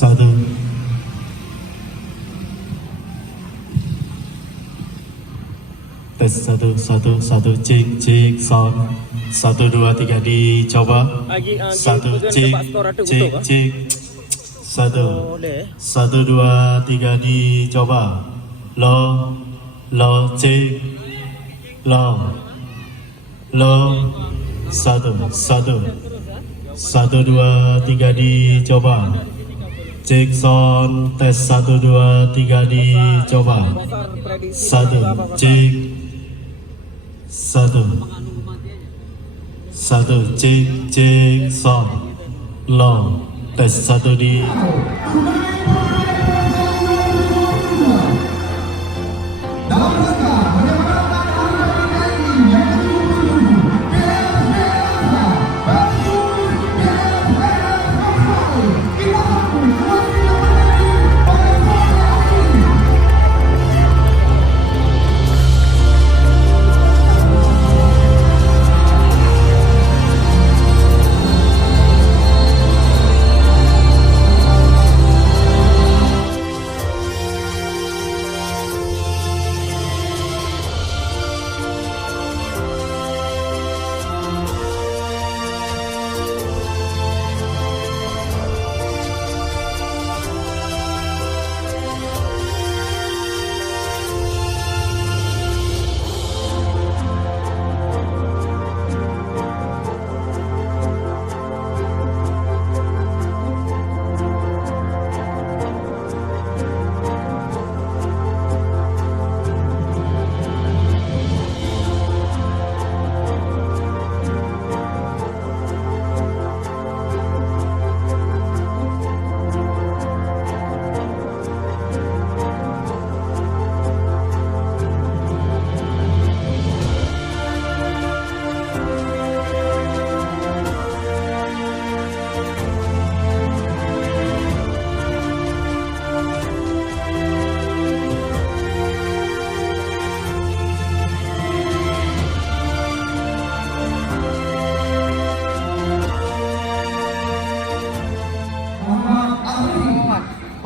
Satu. Tes satu cek sound 1 2 3 dicoba. Satu cek 1 2 3 dicoba. Lo cek lo 1 2 3 dicoba. Cek sound tes 1 2 3 dicoba. Satu cek satu cek sound lo tes 1 di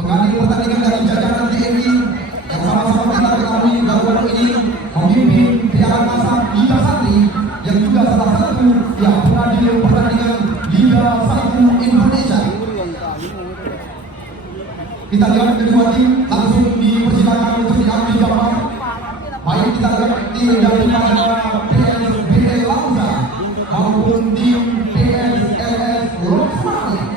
pengadil pertandingan dari jajaran TNI yang sama-sama kita ketahui baru-baru ini memimpin Piala Kasar Liga Santri yang juga salah satu yang pengadil pertandingan Liga 1 Indonesia. Kita lihat kedua tim langsung dipersilakan untuk diambil gambar. Baik kita lihat tim dari PSBL Lausa maupun tim PSLS Roksmani.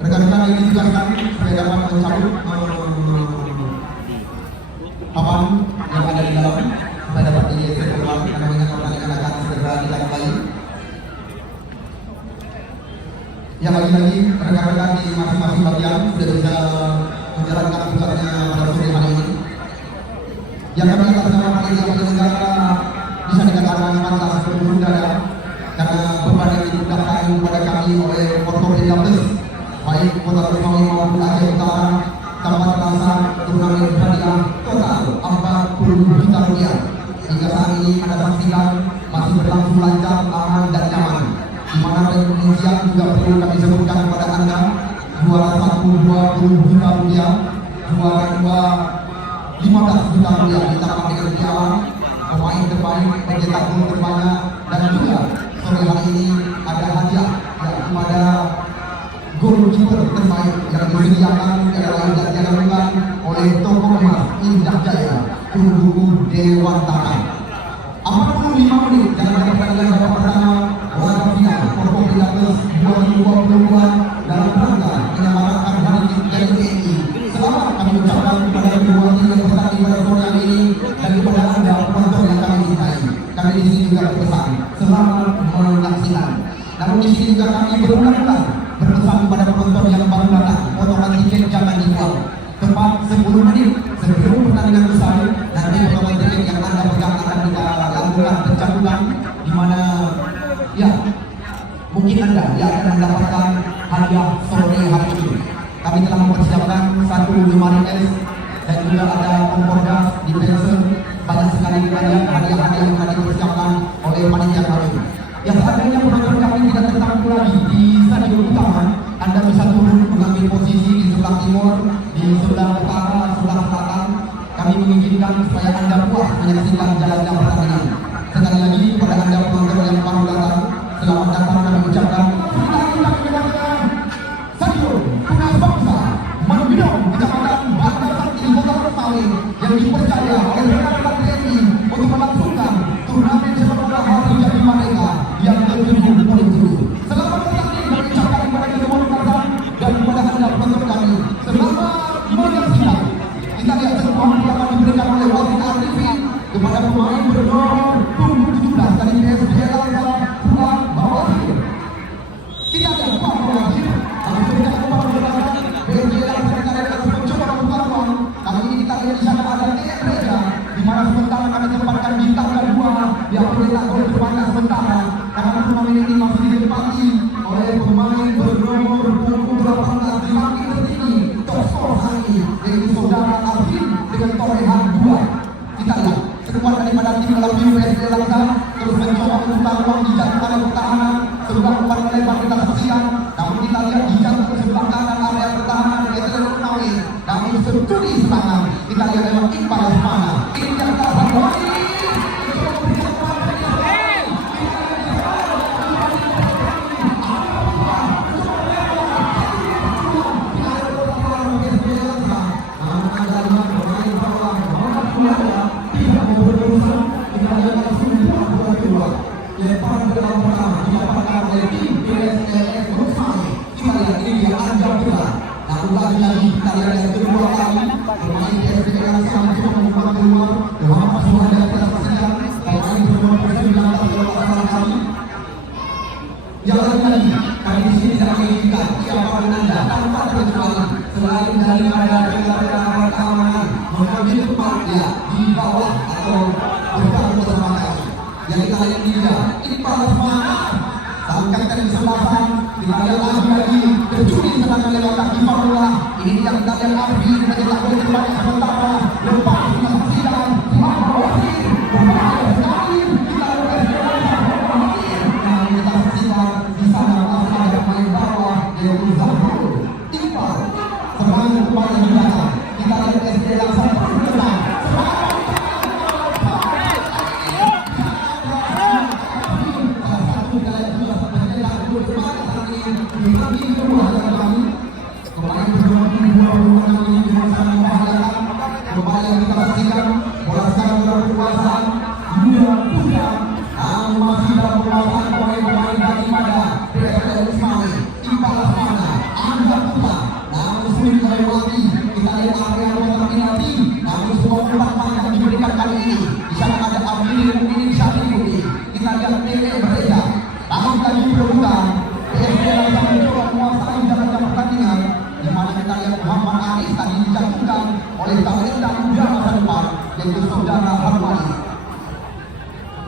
Rekan-rekan ini ditugaskan supaya dapat mencabut papan yang ada di dalam supaya dapat digeser keluar karena banyak pertandingan akan segera dimulai. Yang lagi-lagi rekan-rekan di masing-masing bagian sudah bisa menjalankan tugasnya pada sore hari ini. Yang kami atas nama panitia penyelenggara bisa dikatakan pantas berbulu dada karena beban yang ditugaskan kepada kami oleh Forkopimda Dabes baik Kota Roksmani maupun Aceh Utara dapat terasa turnamen hadiah total 40 juta rupiah. Hingga saat ini Anda saksikan masih berlangsung lancar, aman dan nyaman. Di mana Indonesia juga perlu kami sebutkan kepada Anda juara 1 20 juta rupiah, juara 2 15 juta rupiah ditambah dengan piala pemain terbaik, pencetak gol terbanyak dan juga sore hari ini ada hadiah yaitu ada goalkeeper terbaik yang disediakan tidak lain dan tidak bukan oleh toko emas Indah Jaya Tugu Dewantara. 45 menit dalam pertandingan babak pertama laga final Forkopimda Dabes 2022 dalam rangka menyemarakan Hari TNI. Selamat kami ucapkan kepada kedua tim yang bertanding pada sore hari ini dan kepada Anda penonton yang kami cintai. Kami di sini juga berpesan selamat menyaksikan. Namun di sini juga kami berulang-ulang berpesan kepada penonton yang baru datang, potongan tiket jangan dibuang. Tepat 10 menit sebelum pertandingan besar, nanti potongan tiket yang Anda pegang akan kita lakukan pencabutan, di mana ya mungkin Anda yang akan mendapatkan hadiah sore hari ini. Kami telah mempersiapkan satu lemari es dan juga ada kompor gas di pensil. Banyak sekali hadiah-hadiah yang akan dipersiapkan oleh panitia kami. Yang seandainya penonton kami tidak tertampung lagi di stadion utama, Anda bisa turun mengambil posisi di sebelah timur, di sebelah utara, sebelah selatan. Kami mengizinkan supaya Anda puas menyaksikan jalannya pertandingan. Sekali lagi kepada Anda penonton yang baru datang, selamat datang kami ucapkan. Stadion Tunas Bangsa Maribidong Kecamatan Bandar Sakti Kota Rosawi yang dipercaya oleh rekan-rekan TNI untuk melangsungkan turnamen sepak bola Hari Jadi Merdeka yang ke-77. Selamat datang kami ucapkan kepada kedua rekan dan kepada Anda penonton kami. Selamat menyaksikan. Kita lihat sebuah yang akan diberikan oleh wasit Arifin kepada pemain bernomor punggung 17 dari PSBL Pulang Bawasir. Kita lihat Pak Bawasir kami berikan kepada belakang PSBL Sekretariat harus mencoba membuka ruang. Kali ini kita lihat di sana ada TN Reja, di mana sementara kami tempatkan bintang kedua yang berletak oleh sebanyak sementara karena turnamen ini masih ditempati oleh pemain bernomor punggung 18 di makin tertinggi top skor hari ini, yaitu saudara Arvin dengan torehan 2. Kita lihat sekuat daripada tim dalam biru PSBL Langsa terus mencoba membuka ruang di jangka area pertahanan sebelah umpan melebar kita saksikan. Namun kita lihat di jangka sebelah kanan area pertahanan PSBL Langsa namun studi serangan kita lihat memang Iqbal Asmana ini yang dapat lemparan ke dalam pertama didapatkan oleh tim PSLS Rosawi. Kita lihat ini dia Anja Pula. Namun lagi kita lihat yang kedua kali pemain PSBL yang mencoba membuka keluar dalam sebuah dari persaksian pemain bernomor 19 dalam kali. Yang lagi kami di sini tidak menginginkan siapa Anda tanpa terkecuali selain daripada rekan-rekan keamanan mengambil tempat ya di bawah atau bergabung bersama kami. Yang kita lihat dia Iqbal Asmana sang kapten kesebelasan. Kita lihat lagi tercuri serangan lewat kaki bola. Ini yang kita lihat Arfi mencetak gol terbanyak sementara lepas kita saksikan Bawasir berbahaya sekali. Kita lihat yang kita saksikan di sana masih ada pemain bawah yaitu Zahul Iqbal. Serangan kembali di belakang. Kita lihat SD yang sangat menang. Kita lihat TN Reja. Namun tadi berputar PSBL yang mencoba menguasai jalannya pertandingan, di mana kita lihat Muhammad Anis tadi dijatuhkan oleh talenta muda masa depan yaitu saudara Harwani.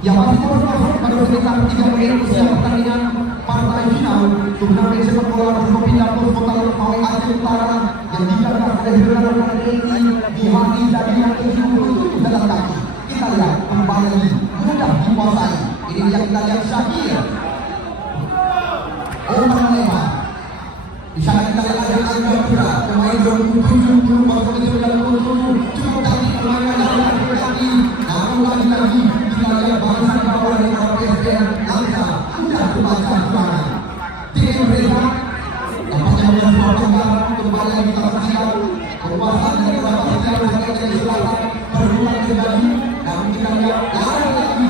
Yang masih terus pada sekitar 3 menit usia pertandingan partai final turnamen sepak bola berpindah terus kota Rosawi Aceh Utara yang digagas oleh rekan-rekan TNI di hari jadi yang ke-77 dalam kaki. Kita lihat kembali mudah dikuasai. Ini yang kita lihat Syakir Omar Lema. Di sana kita lihat ada Anja Pura, pemain 27 baru itu dalam 27 cukup tadi pemain yang berarti. Namun lagi kita lihat barisan bawah dari PSBL Langsa sudah terbaca serangan. Tim Reza tempatnya menjadi pelanggaran kembali lagi kita saksikan kekuasaan dari beberapa setiap sebagai dari selatan berulang kembali. Namun kita lihat lagi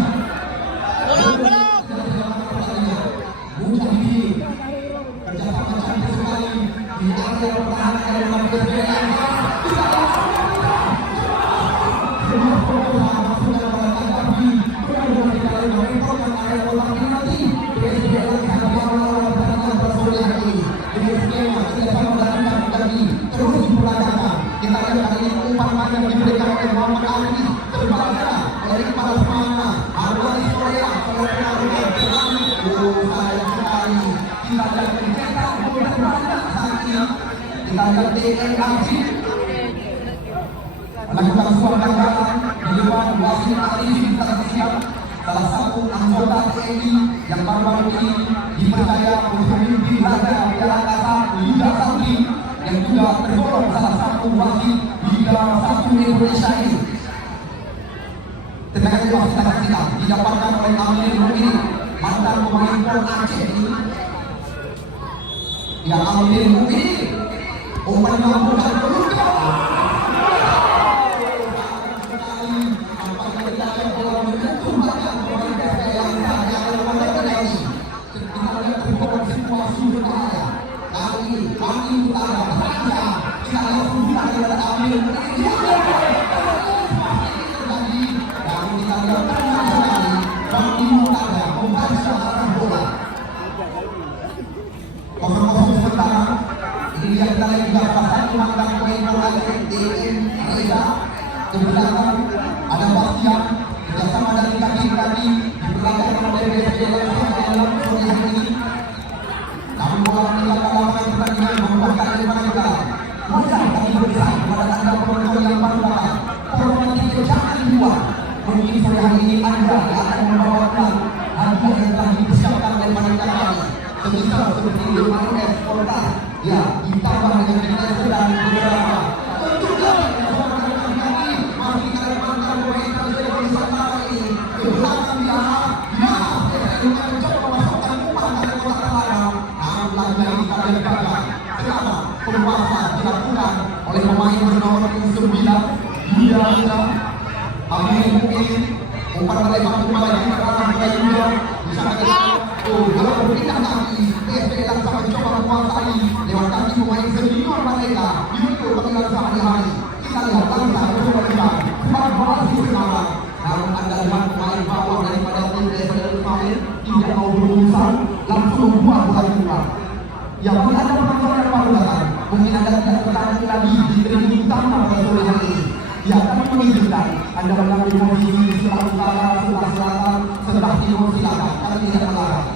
mudah ini kerjasama cantik sekali di area pertahanan dalam PSBL. Kita lihat kali ini umpan yang diberikan oleh Muhammad Ali terbaca oleh kepala semana Arwani Korea kalau sayang sekali kita lihat mencetak gol kita lihat TNRC melakukan sebuah gerakan di depan wasit ahli siap. Salah satu anggota TNI yang baru-baru ini dipercaya untuk memimpin laga Piala Angkasa Liga 1 yang juga tergolong salah satu wasit Liga 1 Indonesia ini. Tenaga wasit kita didapatkan oleh Amir Mukminin, mantan pemain Pon Aceh ini. Ya, Amir Mukminin umpan melakukan peluang. Ada Bastian kerjasama dari kaki-kaki diperlakukan oleh dalam sore hari ini. Namun bola meninggalkan lapangan pertandingan membuahkan dari mereka. Masa kami berpesan kepada anda penonton yang baru datang, hormati jangan dibuat. Mungkin sore hari ini anda akan membawakan hadiah yang telah dipersiapkan oleh mereka kami. Semisal seperti UMS Kota, ya ditambah dengan kita sedang beberapa. Penguasa dilakukan oleh pemain bernomor 9 dia Amir Mukminin umpan melempar kembali ke arah Yuda bisa dalam berpindah kaki PSB langsung mencoba menguasai lewat kaki pemain senior mereka Yuda panggilan sehari-hari. Kita lihat langsung mencoba menang bola di sekarang. Namun anda lihat pemain bawah daripada tim PSB kemarin tidak mau berurusan langsung membuat bola keluar. Yang ada penonton yang baru datang, mungkin anda tidak bertanya lagi di tribun utama pada sore hari ini. Ya, kami mengizinkan anda mengambil posisi di sebelah utara, sebelah selatan, sebelah timur silakan. Kami tidak melarang.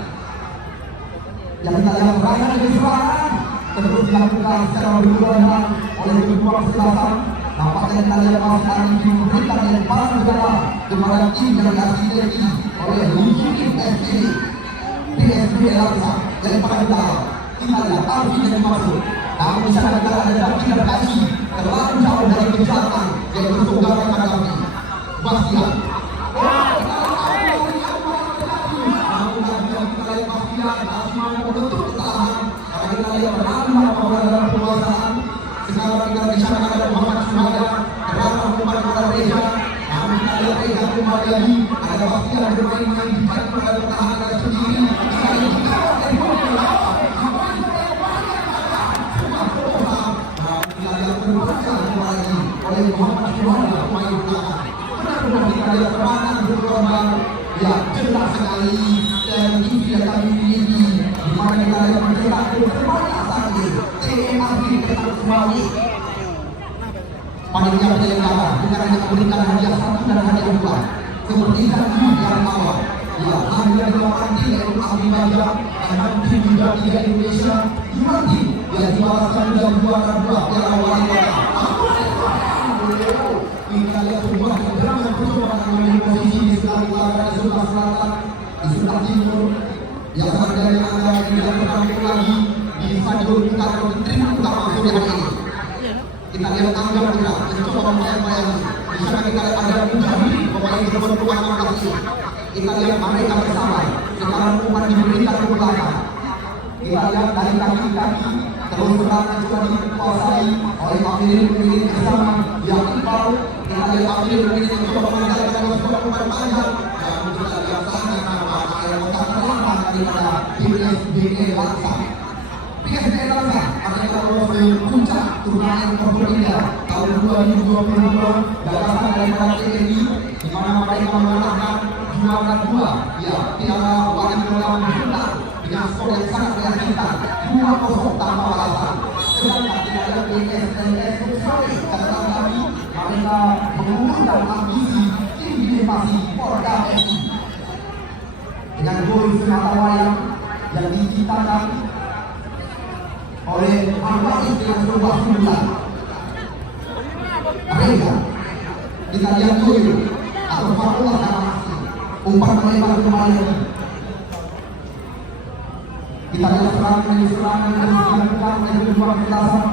Yang kita lihat serangan dari serangan terus dilakukan secara berubah oleh kedua kesebelasan. Nampaknya kita lihat masih ada diberikan lemparan udara kepada tim yang diasiliti oleh Lujukin PSB Elangsa lemparan udara. Kita lihat Alvin yang masuk. Namun di sana ada Daki dan Daki terlalu jauh dari kejahatan yang bertunggal menghadapi Bastian. Namun kita lihat Bastian masih mampu menutup kesalahan. Karena kita lihat berada dalam penguasaan. Sekarang kita bisa ada Muhammad Sumada terlalu umpan kepada Reza. Namun kita lihat Reza kembali lagi. Ada Bastian yang bermain di depan pada pertahanan sendiri. Kita lihat oleh Muhammad Sumada pemain belakang. Benar-benar kita lihat serangan berkorban. Ya, jelas sekali dan ini yang kami miliki. Di mana kita lihat mencetak berbanyak sekali. TNRC mencetak kembali. Panitia penyelenggara dengan hanya memberikan hadiah 1 dan hadiah 2. Seperti janji yang awal. Ya, hadiah 2 nanti yaitu Ahli Baja dan nanti juga Liga Indonesia. Nanti yang dibalaskan dan juara 2 Piala Wali Kota. Kita lihat sebuah gerak yang bersama mengambil posisi di sebelah utara, di sebelah selatan, di sebelah timur. Yang sama dari anda yang tidak bertemu lagi di stadion utara di tribun utama sore hari ini. Kita lihat angga kita mencoba membayang-bayangi. Di sana kita lihat ada Mujahid pemain berbentukan kaki. Kita lihat mereka bersama. Sekarang umpan diberikan ke belakang. Kita lihat dari kaki-kaki terus serangan juga dikuasai oleh Amir Mukminin bersama yang Iqbal. Kita lihat Amir Mukminin yang coba mengendalikan sebuah umpan panjang yang kita lihat sangat nampak yang terlambat daripada PSB Elangsa. PSB Elangsa akan lolos ke puncak turnamen Portugal tahun 2022 gagasan daripada TNI di mana mereka mengalahkan juara 2 ya Piala Wali Kota Blitar dengan skor yang sangat meyakinkan 2-0 tanpa alasan. Sedangkan tidak ada PSNS Sore catatan kami mereka mengundang ambisi tim invasi Porda FI dengan gol semata wayang yang diciptakan oleh Hamais dengan sebuah sundulan. Reza, kita lihat dulu atau Fakullah Kamasi, umpan melebar kembali. Kita lihat serangan demi serangan yang dilakukan oleh kedua penjelasan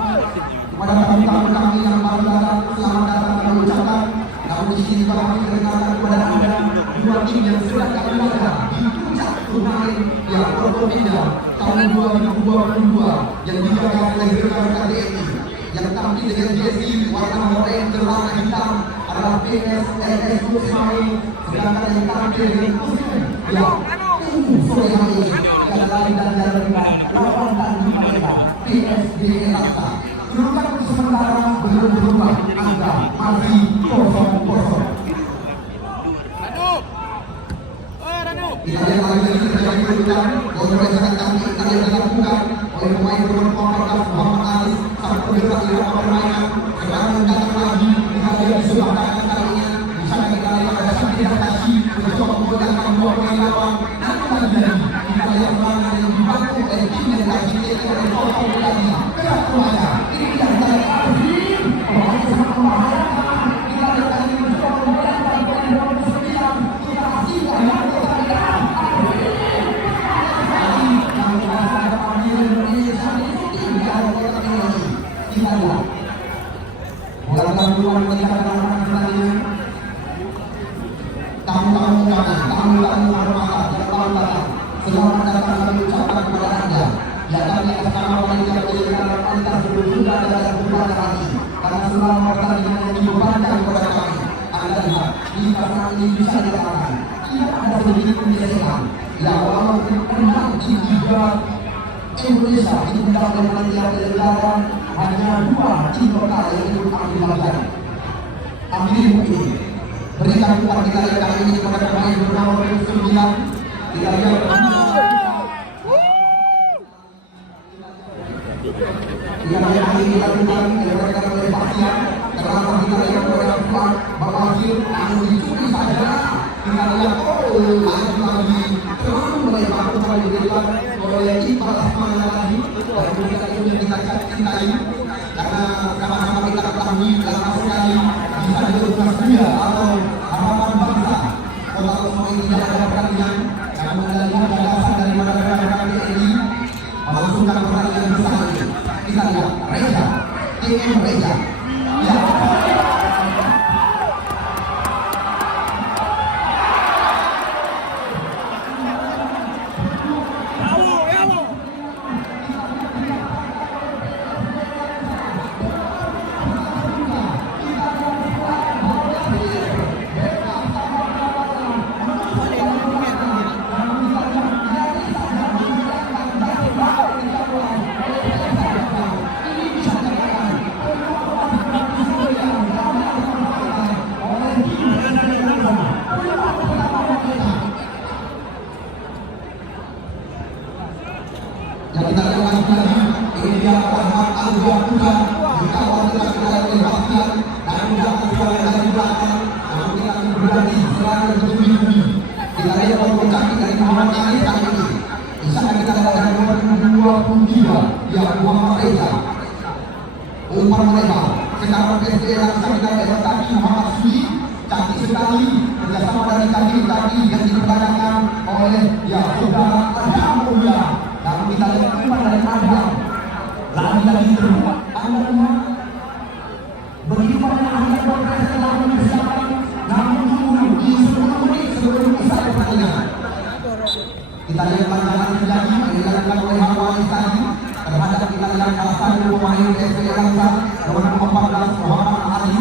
kepada tamu-tamu kami yang baru datang. Selamat datang kami ucapkan. Namun di sini juga kami mendengarkan kepada anda dua tim yang sedang kami laga di puncak turnamen yang berbeda tahun 2022 yang dijaga oleh rekan KDNI yang tampil dengan jersey warna oranye berwarna hitam adalah PS LS Kusmai, sedangkan yang tampil dengan kostum yang sore hari yang lain dan jalan lawan tanding mereka PSB Rata. Kedudukan sementara belum berubah, angka masih 0-0. Kita lihat lagi terjadi kedudukan gol-golan cantik yang dilakukan oleh pemain nomor 14 Muhammad Aris saat bergerak di lapangan permainan. Sekarang datang lagi kita lihat di sebelah kanan kalinya di sana kita lihat ada Sakti Dakashi mencoba menggunakan dua pemain lawan. Namun lagi kita lihat serangan yang dibantu oleh tim yang lagi oleh Kota Bekasi. Gerak kemana? Ini yang dari Arvin pemain sangat membahayakan. Kita lihat lagi mencoba menggunakan pemain nomor 9 kita hasilkan yang tamu-tamu hormat yang tamu-tamu selamat datang kami ucapkan kepada anda. Ya kami akan melanjutkan perjalanan antar sudah dalam bulan hari karena selama pertandingan yang dibebankan kepada kami. Anda lihat di pasangan ini bisa dikatakan tidak ada sedikit penyelesaian. Ya walaupun menang di Liga Indonesia di undang oleh panitia penyelenggara hanya dua tim lokal yang ikut ambil bagian. Ambil mungkin berikan kepada kita yang kali ini kepada pemain bernama 9. Kita lihat ini dilakukan oleh rekan-rekan terlalu kita lihat oleh Bapak Wazir namun dicuri saja. Kita lihat lagi terlalu melebar kembali dilihat oleh Iqbal Ahmad lagi dan kita ingin kita cintai karena sama-sama kita ketahui dalam sekali bisa dilakukan dunia atau harapan bangsa. Kalau semua ini tidak ada pertandingan namun ada gagasan dari rekan-rekan TNI melangsungkan pertandingan besar ini. Kita lihat Reza, TM Reza. Ya. Yang kita lihat lagi ini dia Ahmad Al-Jahudha dikawal dengan oleh Bastian dan juga kecuali dari belakang namun kita berani serangan bumi. Kita lihat kalau kaki dari Muhammad Ali kali ini bisa kita lihat dari nomor 23 yang Muhammad Reza umpan melebar sekarang PSB langsung kita lihat kaki Muhammad Sui cantik sekali kerjasama dari kaki yang diperagakan oleh ya saudara Adam Mulia. Lalu kita lihat umpan dari Adam lagi terbuka begitu banyak yang berprestasi dalam persiapan namun di 10 menit sebelum selesai pertandingan kita lihat pandangan terjadi yang dilakukan oleh Hawaii tadi terhadap kita lihat salah satu pemain PSB Langsa nomor 14 Muhammad Ali.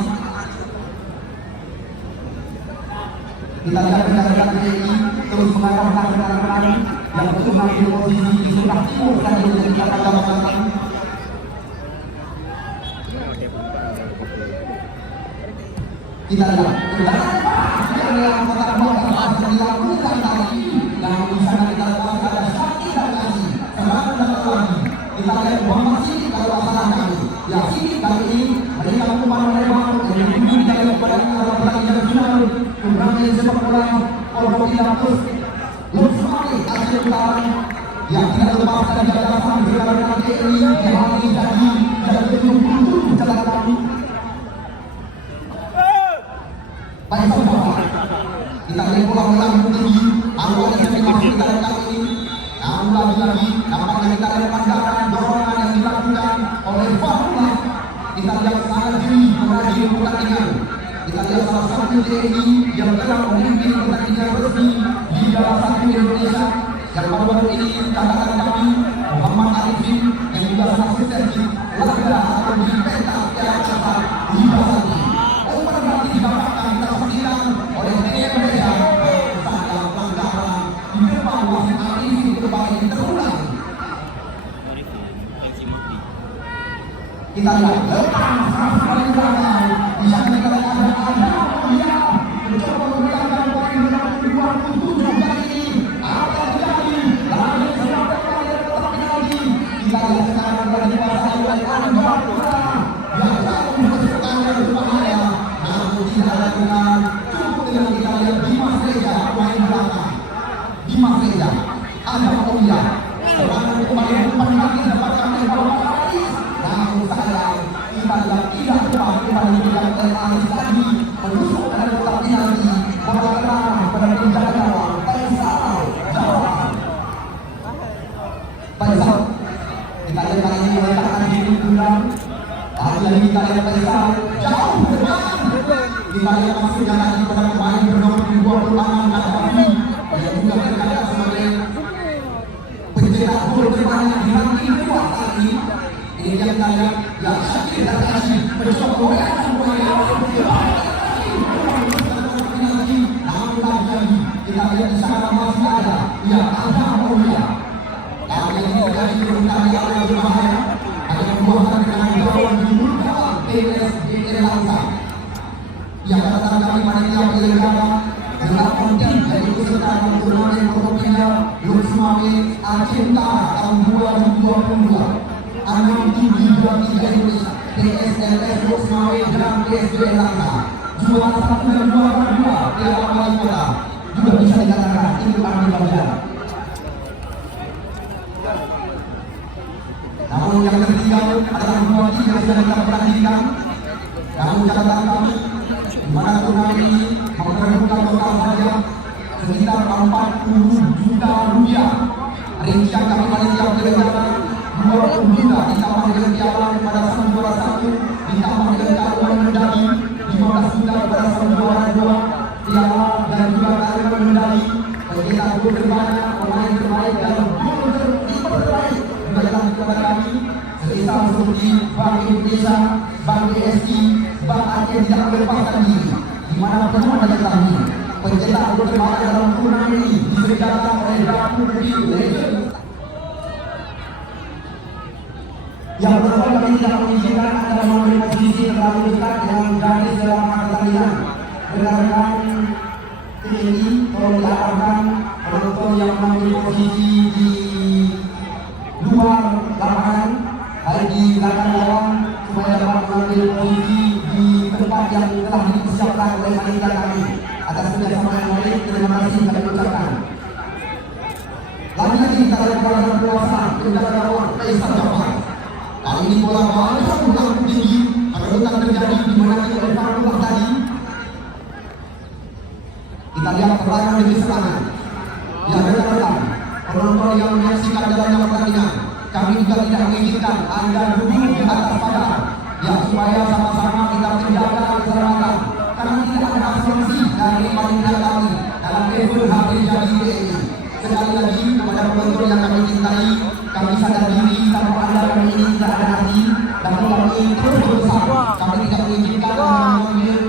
Kita lihat rekan-rekan TNI terus mengarahkan rekan-rekan yang bertugas di posisi di sebelah timur dan di belakang lapangan. Kita lihat yang pertama dilakukan tadi yang bisa kita lihat ada Sakti Dakashi serangan datang lagi. Kita lihat Muhammad Siti kalau salah kami. Ya Siti kali ini mereka umpan melebar yang dituju kita lihat pada pertandingan final turnamen sepak bola Pondok Indah Plus Lutfani Asia Utara yang tidak lepas dari gagasan gerakan TNI yang hari ini jadi dan betul-betul jalan kami. Baik saudara, kita lihat bola melambung tinggi, awalnya yang masuk dalam kali ini. Namun lagi-lagi nampaknya kita lihat pandangan dorongan yang dilakukan oleh Fahullah. Kita lihat sangat jeli menghadiri pertandingan. Kita lihat salah satu TNI yang telah memimpin pertandingan resmi di Liga 1 Indonesia yang baru-baru ini catatan kami Muhammad Arifin yang juga asisten di laga atau di peta Piala Cakar Liga 1. Umpan berarti dibapakkan tersilang oleh TNI pada pelanggaran di depan wasit Arifin kembali terulang. Kita lihat lepas kembali belakang yang dikatakan ada ya mencoba mengulangi poin dengan 27 kali ini. Apa terjadi? Lalu sampai kali tetap penalti. Kita lihat sekarang dari pasal oleh Anwar yang lalu memasukkan yang berbahaya. Namun tidak lakukan cukup dengan kita lihat Dimas Reza main belakang. Dimas Reza ada Oya serangan kembali umpan kaki dapatkan oleh Bapak Aris. Namun sayang kita tidak tepat kembali dengan Aris tadi menusuk dan tetap penalti. Bola terang pada penjaga gawang Faisal Jawa. Faisal kita lihat kali ini meletakkan di ujung. Lagi-lagi kita lihat Faisal jauh ke depan. Kita lihat masuknya lagi pada pemain bernomor 26 Kadafi yang juga berkata sebagai pencetak gol terbanyak di ranking kuat tadi. Ini yang kita lihat yang Syakir dan Asyik mencoba goyahkan bola namun lagi kita lihat di sana masih ada ya ada Aulia. Kali ini terjadi peruntukan yang berbahaya. Ada pembuatan dengan gawang di mulut gawang PSDN Langsa. Yang datang dari panitia penyelenggara dengan konten dari peserta turnamen Tokopedia Luxmawe Aceh Utara tahun 2022. 6723 Indonesia PSLS Luxmawe dan PSDN Langsa. Juara 1 dan juara 2 Piala Wali Kota juga bisa dikatakan itu ambil bagian. Namun yang tertinggal adalah 2 yang sedang kita perhatikan. Namun catatan kami di mana turnamen ini memperebutkan total hadiah sekitar 40 juta rupiah. Rincian kami panitia penyelenggara 20 juta ditambah dengan piala kepada sang juara 1 ditambah dengan kartu medali 15 juta kepada sang juara 2 piala dan juga kartu medali pencetak gol terbanyak pemain terbaik dan gol terbaik juga datang kepada kami sekitar seperti Bank Indonesia, Bank BSI, Bank Aceh tidak melepaskan diri di mana perlu diketahui pencetak gol terbaik dalam turnamen ini disediakan oleh Ratu Legend. Yang pertama kami tidak mengizinkan Anda mengambil posisi terlalu dekat dengan garis dalam pertandingan. Rekan-rekan TNI tolong diarahkan penonton yang mengambil posisi di luar lapangan, baik di belakang gawang supaya dapat mengambil posisi di tempat yang telah dipersiapkan oleh panitia kami. Atas kerjasama yang baik, terima kasih kami ucapkan. Lagi-lagi kita lihat bola berkuasa penjaga gawang Faisal Jawa. Kali ini bola banyak melambung tinggi, perebutan terjadi di mana oleh Fahullah tadi. Kita lihat serangan demi serangan. Ya rekan-rekan, penonton yang menyaksikan jalannya pertandingan, kami juga tidak menginginkan Anda duduk di atas pagar. Ya supaya sama-sama kita menjaga keselamatan. Karena tidak ada asuransi dari panitia kami dalam level HP jadi ini. Sekali lagi kepada penonton yang kami cintai, kami sadar diri tanpa Anda kami ini tidak ada hati dan kami terus berusaha. Kami tidak menginginkan mengambil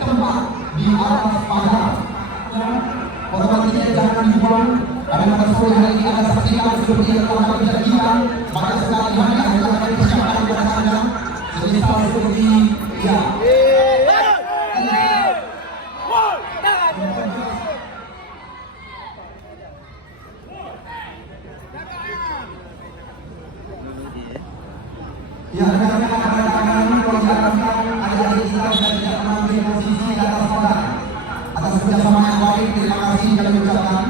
tempat di atas pagar. Otomatisnya jangan dibuang karena pada sore hari ini Anda saksikan seperti yang telah kami janjikan. Maka sekali lagi Anda akan persiapkan kepada Anda semisal seperti ya. Ya, rekan-rekan akan kalau diharapkan adik-adik kita sudah tidak mengambil posisi di atas pagar. Atas kerjasama yang baik, terima kasih kami ucapkan.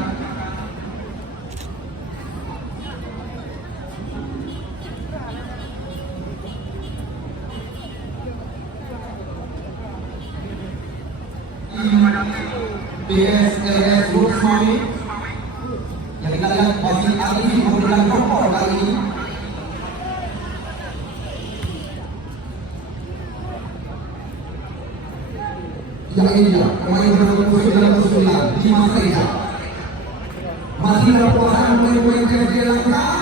PSLS Luxmani yang kita lihat masih aktif memberikan rokok kali ini. Yang ini dia, pemain bernomor 99, Dimas Reza. Masih dalam kekuasaan pemain KFC Langkah.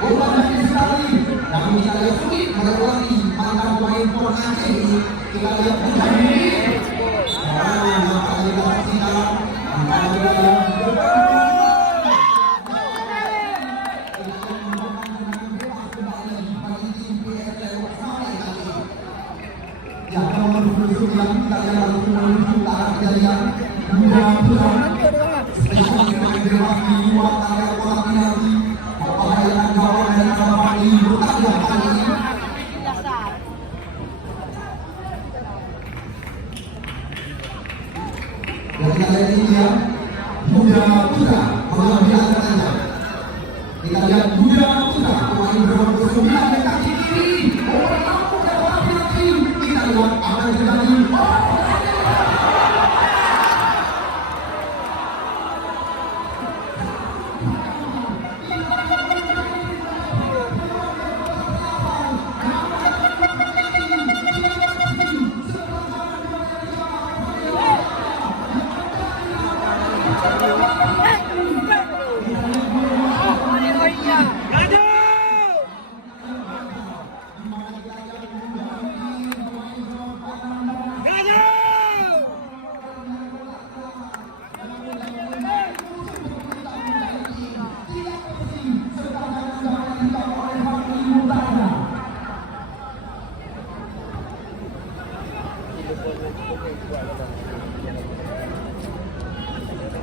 Bola masih sekali, namun kita lihat sulit melewati mantan pemain Pon Aceh ini. Kita lihat kembali. Yang kita lihat ini ya, Buddha Putra mengambil angkatannya. Kita lihat Buddha Putra pemain bernomor 9 di kaki kiri. Bola langsung dapat hati. Kita lihat apa yang terjadi.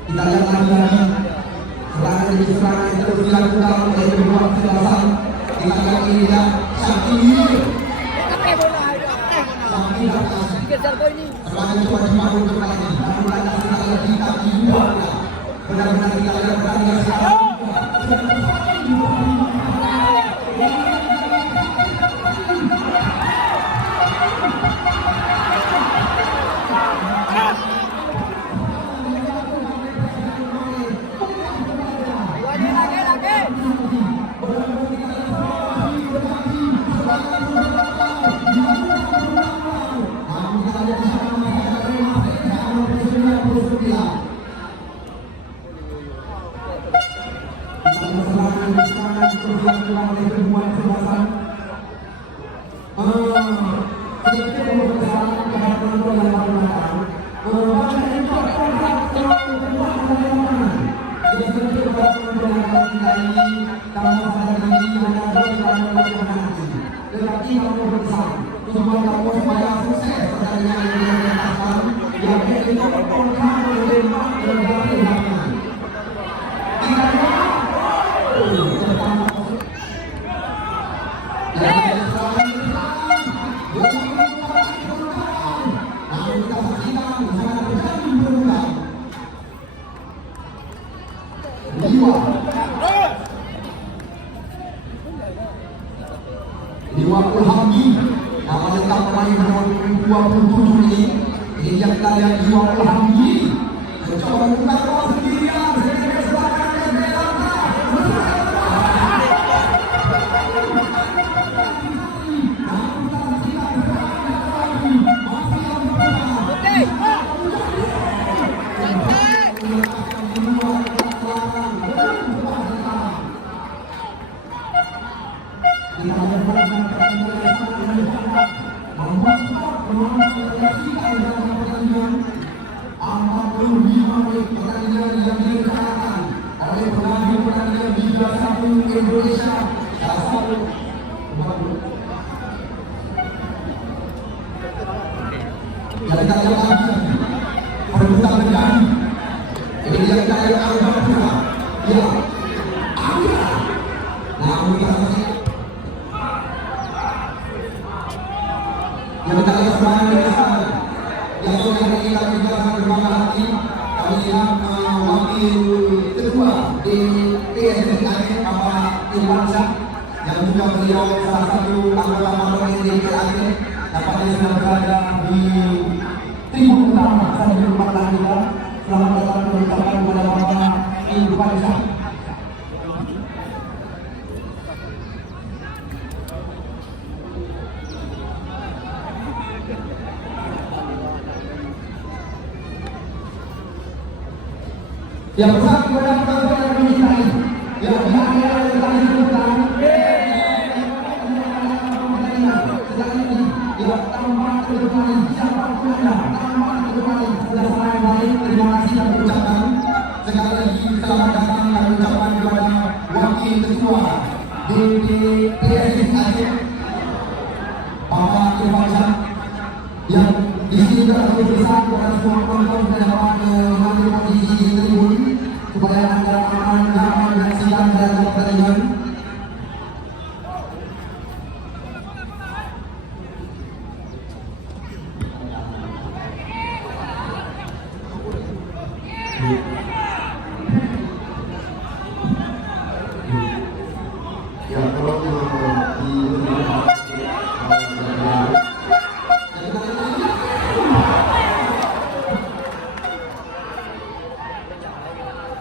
Kita lihat lagi serangan demi serangan yang terus dilakukan oleh kedua penjelasan. Kita lihat ini ya, Syakir. Serangan coba dibangun kembali. Namun lantas kita lihat di kaki dua. Benar-benar kita lihat pertandingan sekarang. Nama lengkap pemain nomor 27 ini yang kita lihat Jiwa Hamdi mencoba membuka ruang sendirian sehingga sebagian dari Indonesia yang kita lihat lagi perebutan terjadi. Ini dia kita lihat Angga Putra, ya Angga. Namun kita masih yang kita lihat serangan dari sana. Yang sudah kita menjelaskan beberapa hati. Kami lihat wakil ketua di PSSI Aceh Bapak Irwansyah yang juga beliau salah satu anggota parlemen DPR Aceh. Dapat dia sudah berada di tribun utama sambil rumah kita selamat datang mengucapkan kepada Bapak Ibu Pansa. Yang besar kepada penonton yang mencintai, yang berani yang telah disebutkan, sedang ini yang tampak terkembali siapapun anda, tampak terkembali sudah sangat baik. Terima kasih dan ucapkan sekali lagi selamat datang dan ucapkan kepada Wakil Ketua DPPSI Aceh, Bapak Irfan yang di sini juga berbesar kepada semua penonton dan dapat mengambil posisi di tribun supaya anda aman, nyaman dan siap dalam pertandingan. Ya, kalau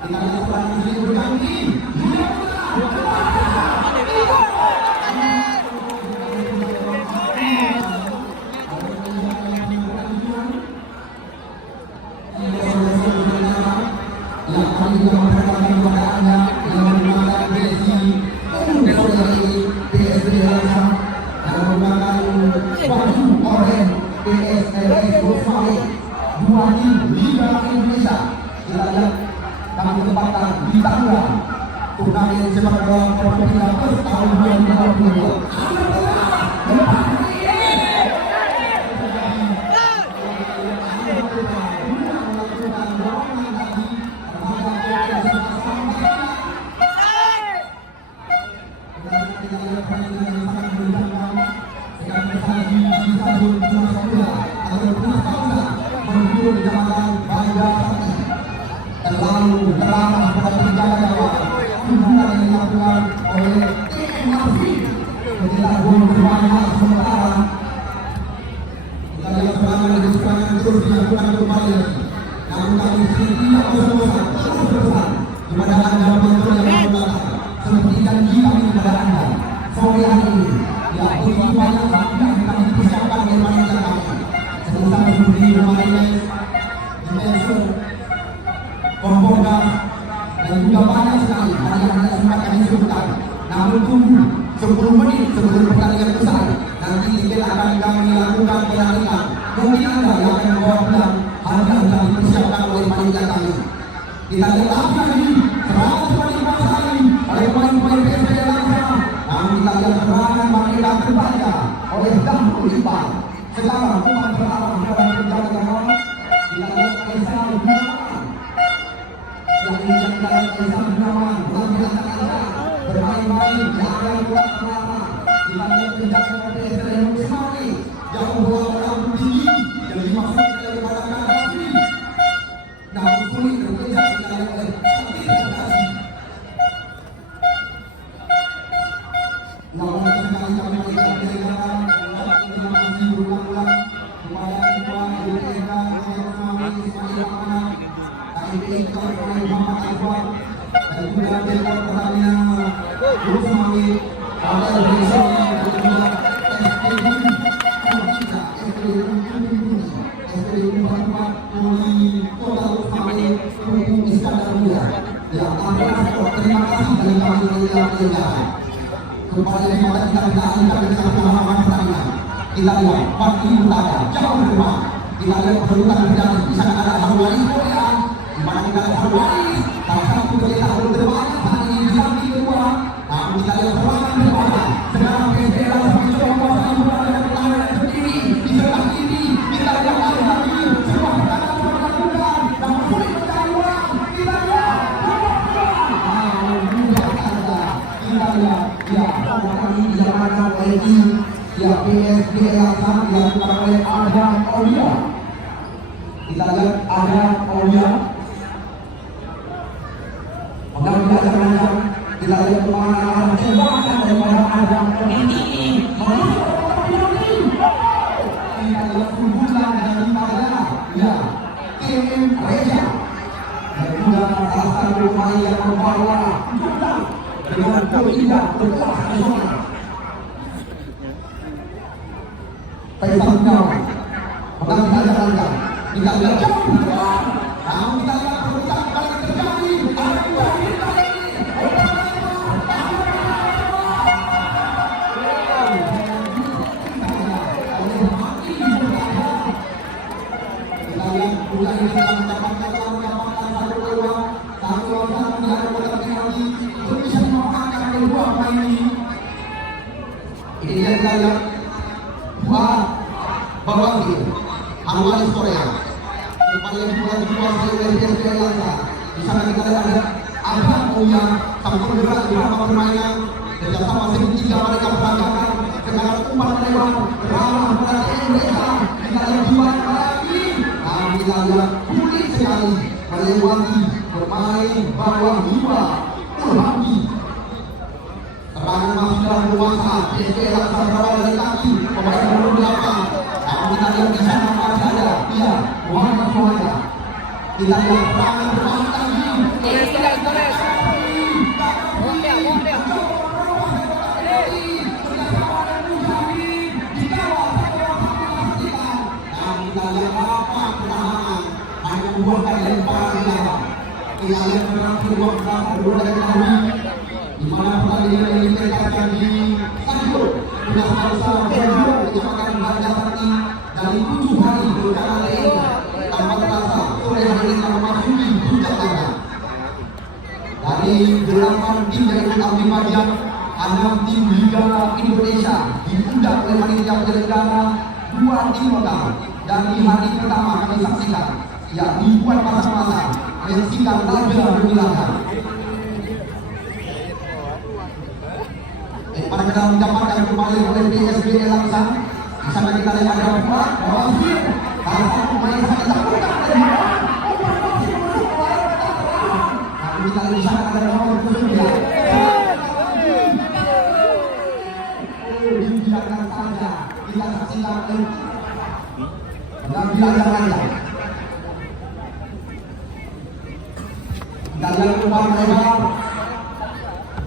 Kita lihat serangan sini berganti. Yang kami juga memperkenalkan kepada anda yang menggunakan PSB Langsam yang menggunakan baju oranye PSLS Volkswagen 2 tim Liga Indonesia. Kita lihat kami tempatkan di tangga turnamen sepak bola profesional tahun 2022. Terlalu ramah pada penjaga gawang hubungan yang dilakukan oleh TMRV ketika gol berbanyak sementara kita lihat serangan terus dilakukan kembali namun kami tidak bosan-bosan terus berusaha kepada anda penonton yang menggunakan seperti janji kami kepada anda sore hari ini ya begitu banyak yang kami persiapkan oleh panitia kami sebesar seperti Ramadan Intenso Kompoda dan juga banyak sekali hal yang tidak sempat kami sebutkan. Namun tunggu 10 menit sebelum pertandingan usai nanti kita akan kami lakukan penarikan. Mungkin anda yang akan membawa pulang harga yang dipersiapkan oleh panitia kami. Kita lihat lagi serangan seperti masa ini oleh pemain-pemain PSB Langsam. Namun kita lihat serangan mereka terbaca oleh Dahulu Iqbal. Sekarang umpan perlawanan kepada penjaga gawang. Kita lihat Esa yang dijalankan Esa Gunawan bermain-main jangan buat lama. Kita lihat penjaga PSB yang sekali jauh bola terlalu tinggi yang dimaksudkan daripada Kadhafi. Namun sulit berkejar kita lihat oleh Sakti Kadhafi. Yang banyak sekali kami melihat peringatan terima kasih berulang-ulang kepada Ketua DPRK Rakyat Semanggi Ismail Ahmad, KIPI oleh Muhammad Azwar dan juga Dewan Pertanian Guru Semanggi pada Indonesia dan juga SPU Kudita, SPU Kumbuni, SPU Batuan Tuli Kota Semanggi, Kubu Iskandar Muda. Ya, terima kasih dari kami melihat peringatan. Kepada yang kita alihkan dengan pemahaman pertandingan. Kita lihat Fakih Utara jauh ke depan. Kita lihat kedudukan terjadi di sana ada Harwani Korea. Di mana kita lihat Harwani salah satu berita terbanyak saat ini di samping kedua. Namun kita lihat serangan berbalas. Sekarang PSB Langsam mencoba menguasai bola dengan pertahanan sendiri. Di sebelah kiri kita lihat ada lagi sebuah pertahanan coba dilakukan. Namun sulit mencari bola. Kita lihat kita lihat ya kali dijalankan oleh tim ya PSB Langsam dilakukan oleh Adam Aulia. Kita lihat Adam Aulia mengambil Langsam. Kita lihat pemain tembakan daripada Adam Aulia. Kita lihat hubungan daripada ya KM Reza membawa dengan keindahan berkelas nasional. Faisal Gunawan mengambil jalankan, tidak jauh, namun kita lihat perusahaan paling terjadi ada dua kali. Ini yang kita lihat bahwa Anwaris Korea kepada yang dikuasai oleh PSB Lanka. Di sana kita lihat ada punya satu bergerak di beberapa permainan kerjasama segitiga mereka berangkat dengan umpan lewat ramah pada Indonesia. Kita lihat juara lagi, kami lihat kulit sekali melewati bermain bawah 2 Ulhamdi. Serangan masih dalam kuasa PSB Lanka berawal dari kaki pemain nomor 8. Namun kita lihat di sana masih ada Muhammad Fuada. Kita lihat serangan bermain lagi. Kita lihat apa pertahanan hanya 2 kali lemparan di dalam. Kita lihat berarti 2 dari kami di mana pertandingan ini dikatakan di stadion sudah selesai berjuang menyamakan harga mati dari 7 hari berencana lainnya tanpa terasa sore hari ini memasuki puncak tangga. Dari 8 tim yang mengambil bagian 6 tim Liga Indonesia diundang oleh panitia penyelenggara 2 tim lokal. Dan di hari pertama kami saksikan ya ribuan masa-masa menyaksikan laga berbilangan. Pada dalam didapatkan kembali oleh PSB Langsang. Di sana kita lihat ada Pak Wazir. Salah satu pemain yang sangat takutkan dari bawah. Tapi kita lihat di sana ada nomor 9. Dibiarkan saja kita saksikan pengambilan jalannya. Kita lihat umpan lebar.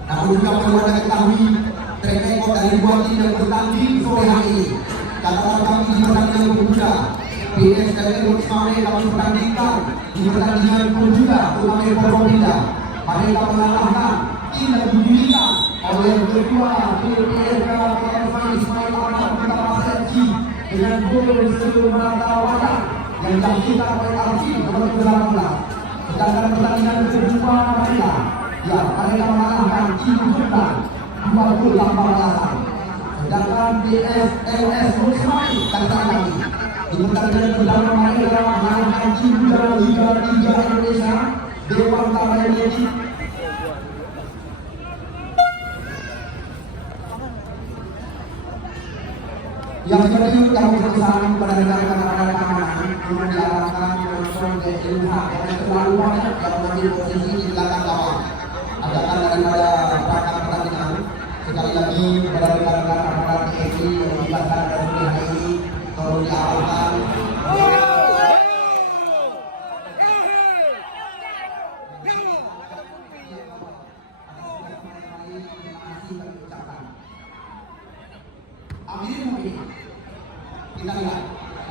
Namun juga perlu kita ketahui track record dari 2 tim yang bertanding sore hari ini. Catatan kami di pertandingan pemuda PS dan Usmane kami pertandingkan di pertandingan pemuda turnamen Forkopimda. Mereka mengalahkan tim yang didirikan oleh ketua PPSK Kota Ismail Ahmad Kota Pasensi dengan gol Sumatera Barat yang disaksikan oleh Arfi nomor 18. Sedangkan pertandingan kedua mereka mereka mengalahkan tim Sultan 2 gol tanpa balasan. Sedangkan DSLS Musmai kata kami di pertandingan pertama mereka mengalahkan tim juara Liga 3 Indonesia Dewan Taman Medi. Yang kedua kami berusaha kepada rekan-rekan keamanan untuk diarahkan langsung ke Ilha karena terlalu banyak yang mengambil posisi di belakang gawang. Ajakan daripada perangkat pertandingan sekali lagi kepada rekan-rekan aparat TNI yang dilibatkan dalam hari ini tolong diarahkan. Kita lihat,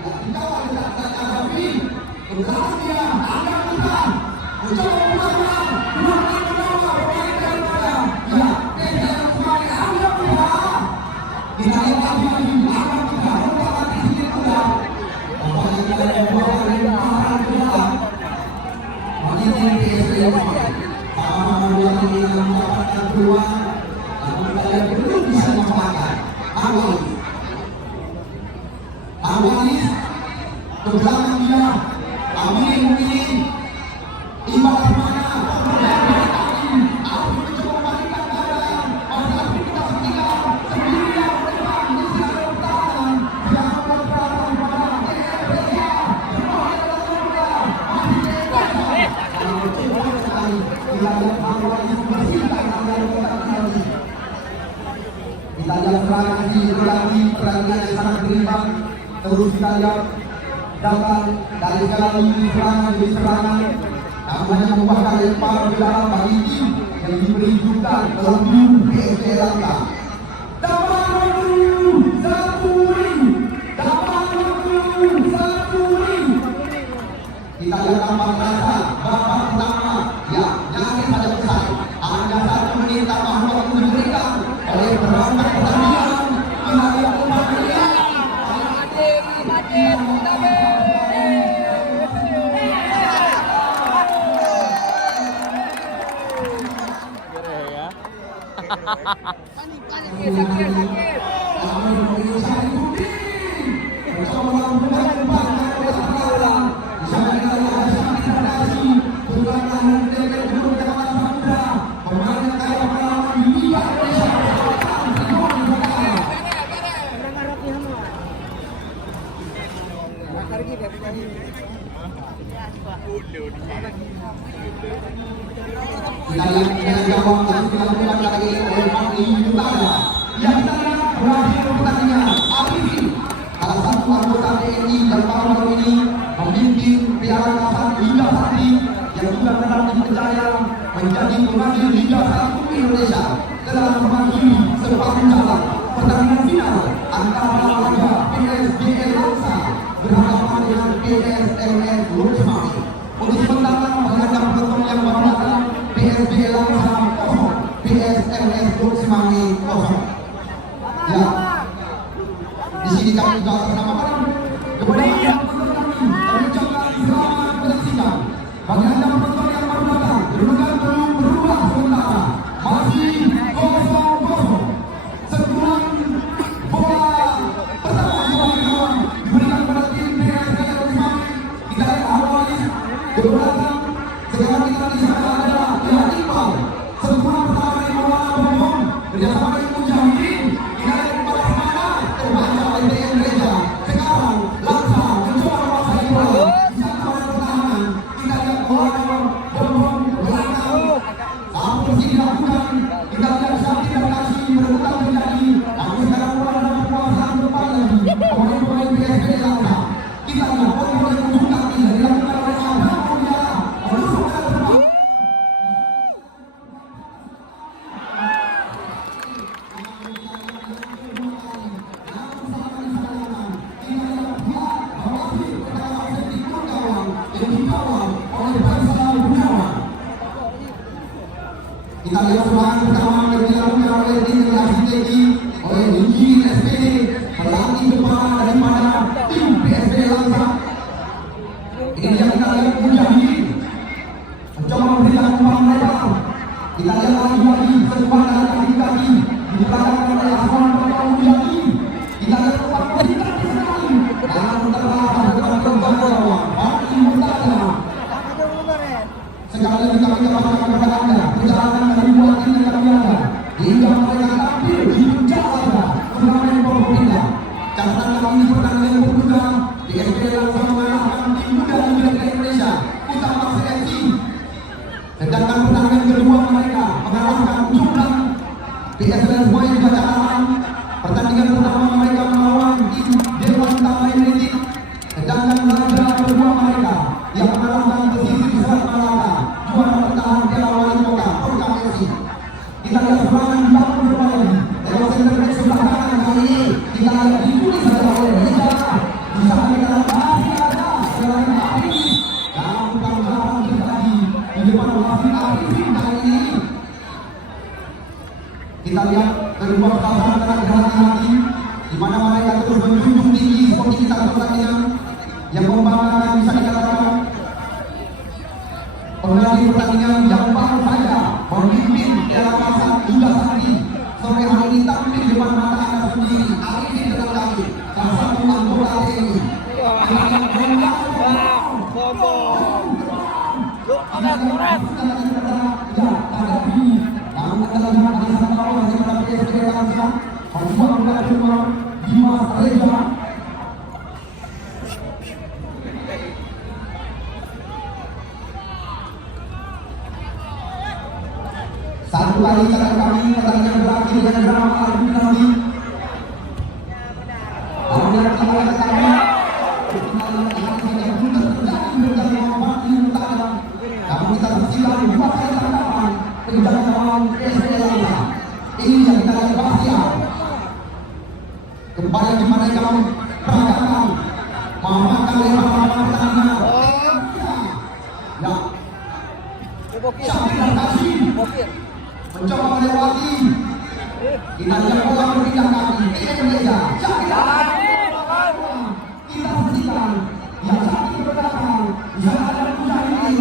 kita lihat ada Bin, bergerak dia, angkat kita, mencoba memasukkan, bukan mencoba pemain daripada, ya, Peter Usmane angkat kita, kita lihat lagi, angkat kita, bukan di sini kita, pokoknya kita lihat bukan lemparan ke dalam, bagi PSB Usmane, sama-sama dua ini yang mendapatkan peluang, namun kita belum bisa memanfaatkan, Awalis ke belakang dia, Amin ibarat mana aku mencoba membalikan keadaan, tapi kita tinggal sendirian depan di sisi pertahanan yang berperan pada Indonesia. Kita lihat Awalis membersihkan area kotak penalti. Kita lihat serangan di berarti pertandingan yang sangat berimbang. Terus kita lihat datang dari segala lini serangan demi serangan namun hanya membuahkan lempar ke dalam bagi tim yang diberi julukan Lembu PSB Langka. Dapat satu ring. Kita lihat tambah terasa babak pertama, ya nyaris saja selesai. Hanya 1 menit tambah waktu diberikan oleh perangkat pertandingan. Kita lihat kembali. Kita lihat dengan gawang yang dilakukan lagi oleh Fadli Yutara yang tengah berakhir pertandingan. Arifin, salah satu anggota TNI yang baru ini memimpin Piala Kasar Liga Sakti yang juga telah dipercaya menjadi pengadil Liga 1 Indonesia telah menghadiri separuh jalan pertandingan final antara laga PSBL Langsa berhadapan dengan PSMS Lodgemari. Untuk sementara menghadap penonton yang baru datang, PSBL Langsa 0, PSMS Lodgemari 0. Ya, di sini kami juga bersama kepada anda penonton kami mengucapkan selamat menyaksikan. Bagi anda penonton yang baru datang, kedudukan belum berubah sementara, masih 0-0. Sentuhan bola pertama kedua diberikan pada tim PSBL Lodgemari. Kita lihat awal keberatan sekarang kita di sana adalah pihak Iqbal. Sentuhan pertama yang membawa Bom kerjasama dengan Mujahidin. Kita lihat kembali semana terbaca oleh TN Reza. Sekarang Langsa mencoba menguasai bola di sana pada pertahanan. Kita lihat bola Bom belakang sama bersih dilakukan. Kita lihat Syakir dan Kasih berebutan terjadi. Namun sekarang bola dapat kekuasaan kembali lagi pemain-pemain PSBL Langsa. Kita lihat bola yang ujung kaki dilakukan oleh Abraham Mulyana menusuk ke depan. Kita lihat serangan pertama yang dilakukan oleh tim Relasi Tinggi oleh Linggi SPD melatih kepala daripada tim PSBL Langsa. Ini yang kita lihat Mujahidin mencoba memberikan umpan lebar. Kita lihat lagi sebuah kaki dibelakangkan oleh Asman Bapak Mujahidin. Kita lihat umpan berikan di sekali dan terlalu dengan perempuan gawang Fadli Yutara. Sekali lagi kami katakan kepada anda perjalanan dari dua tim yang kami ada hingga mereka tampil di puncak laga turnamen Forkopimda. Catatan kami pertandingan yang bermuda PSBL Langsa mengalahkan tim muda Liga Indonesia Utama CFC. Sedangkan pertandingan kedua mereka mengalahkan Jumlah PSBL Boys Bacaran. Pertandingan pertama mereka melawan tim Dewan Tamai United. Sedangkan laga kedua mereka yang mengalahkan Pesisir Selat Malaka juara bertahan Piala Wali Kota Program FC. Kita lihat serangan dibangun kembali lewat center sebelah kanan kali ini. Kita lihat ditulis saja oleh Reza. Di sana kita masih ada serangan Arifin yang tanggapan terjadi di depan wasit Arifin kali ini. Kita lihat kedua pertahanan antara berhati-hati di mana mereka terus menjunjung tinggi seperti kita pertandingan yang membanggakan bisa dikatakan pengadil pertandingan yang baru saja memimpin Piala Kasar Liga Sakti sore hari ini tampil di depan mata anda sendiri. Arifin dengan kami salah satu anggota TNI. Namun adalah di sana bawah daripada PSBL Langsa membuat berlaku Dimas Reza. Satu kali catatan kami pertandingan berakhir dengan drama Arifin nanti. Namun yang kami kami ini yang kita lihat Bastian. Kembali dimereka peragakan memanfaatkan lebar pertandingan. Ya, Syafir Al-Qasim mencoba melewati. Kita lihat bola berpindah kaki. Ini meja. Kita hentikan. Yang sakit berdatang. Yang ada pusat ini.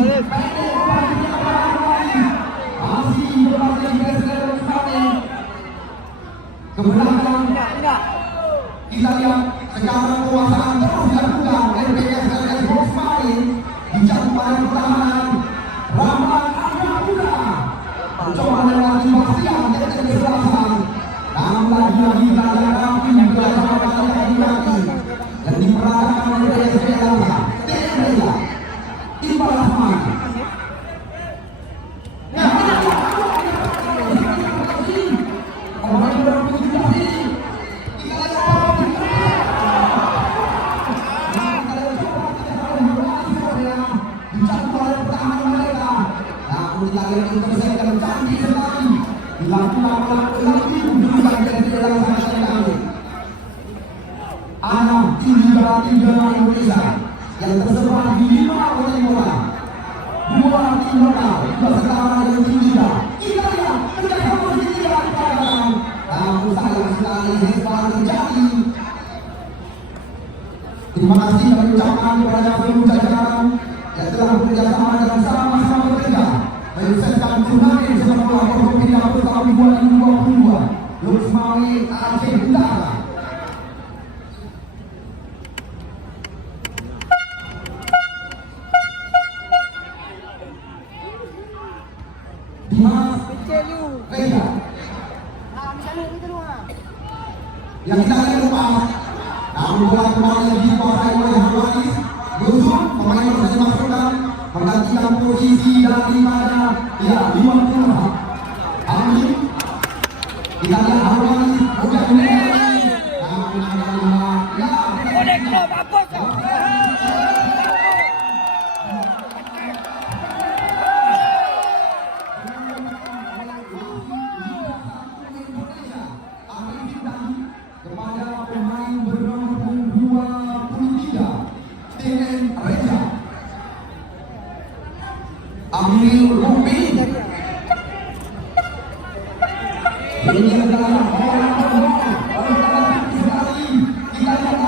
Masih berbagai geser sekali. Kebenaran. Kita lihat sekarang kekuasaan terus dilakukan. RPS dan Bosmain di cakupan pertahanan. Rahman Abramuda mencoba melewati Bastian dari selatan. Namun lagi kita rapi bersama lagi yang diperagakan oleh RPS Jalala. Tenella Iqbal Rahman. Anak tinggi berarti dengan Indonesia yang tersebar di 5 kota bola. 2 tim lokal bersetara dengan India. Kita lihat menjadi posisi yang dikatakan. Namun sayang sekali hebat terjadi. Terima kasih kami ucapkan kepada seluruh jajaran yang telah bekerjasama dan sama-sama bekerja menyukseskan turnamen sepak bola Profesional tahun 2022 Luxmawi Aceh Utara. Dimas Vega yang kita lihat lupa, namun bola kembali dikuasai oleh Hawaii. Yusuf pemain yang saja masukkan menggantikan posisi daripada ya 50. Amin. Kita lihat Hawaii udah mulai. Namun ya kepada pemain bernomor 23 Tenen Reza Amil Rumpi. Ini adalah orang sekali. Kita lihat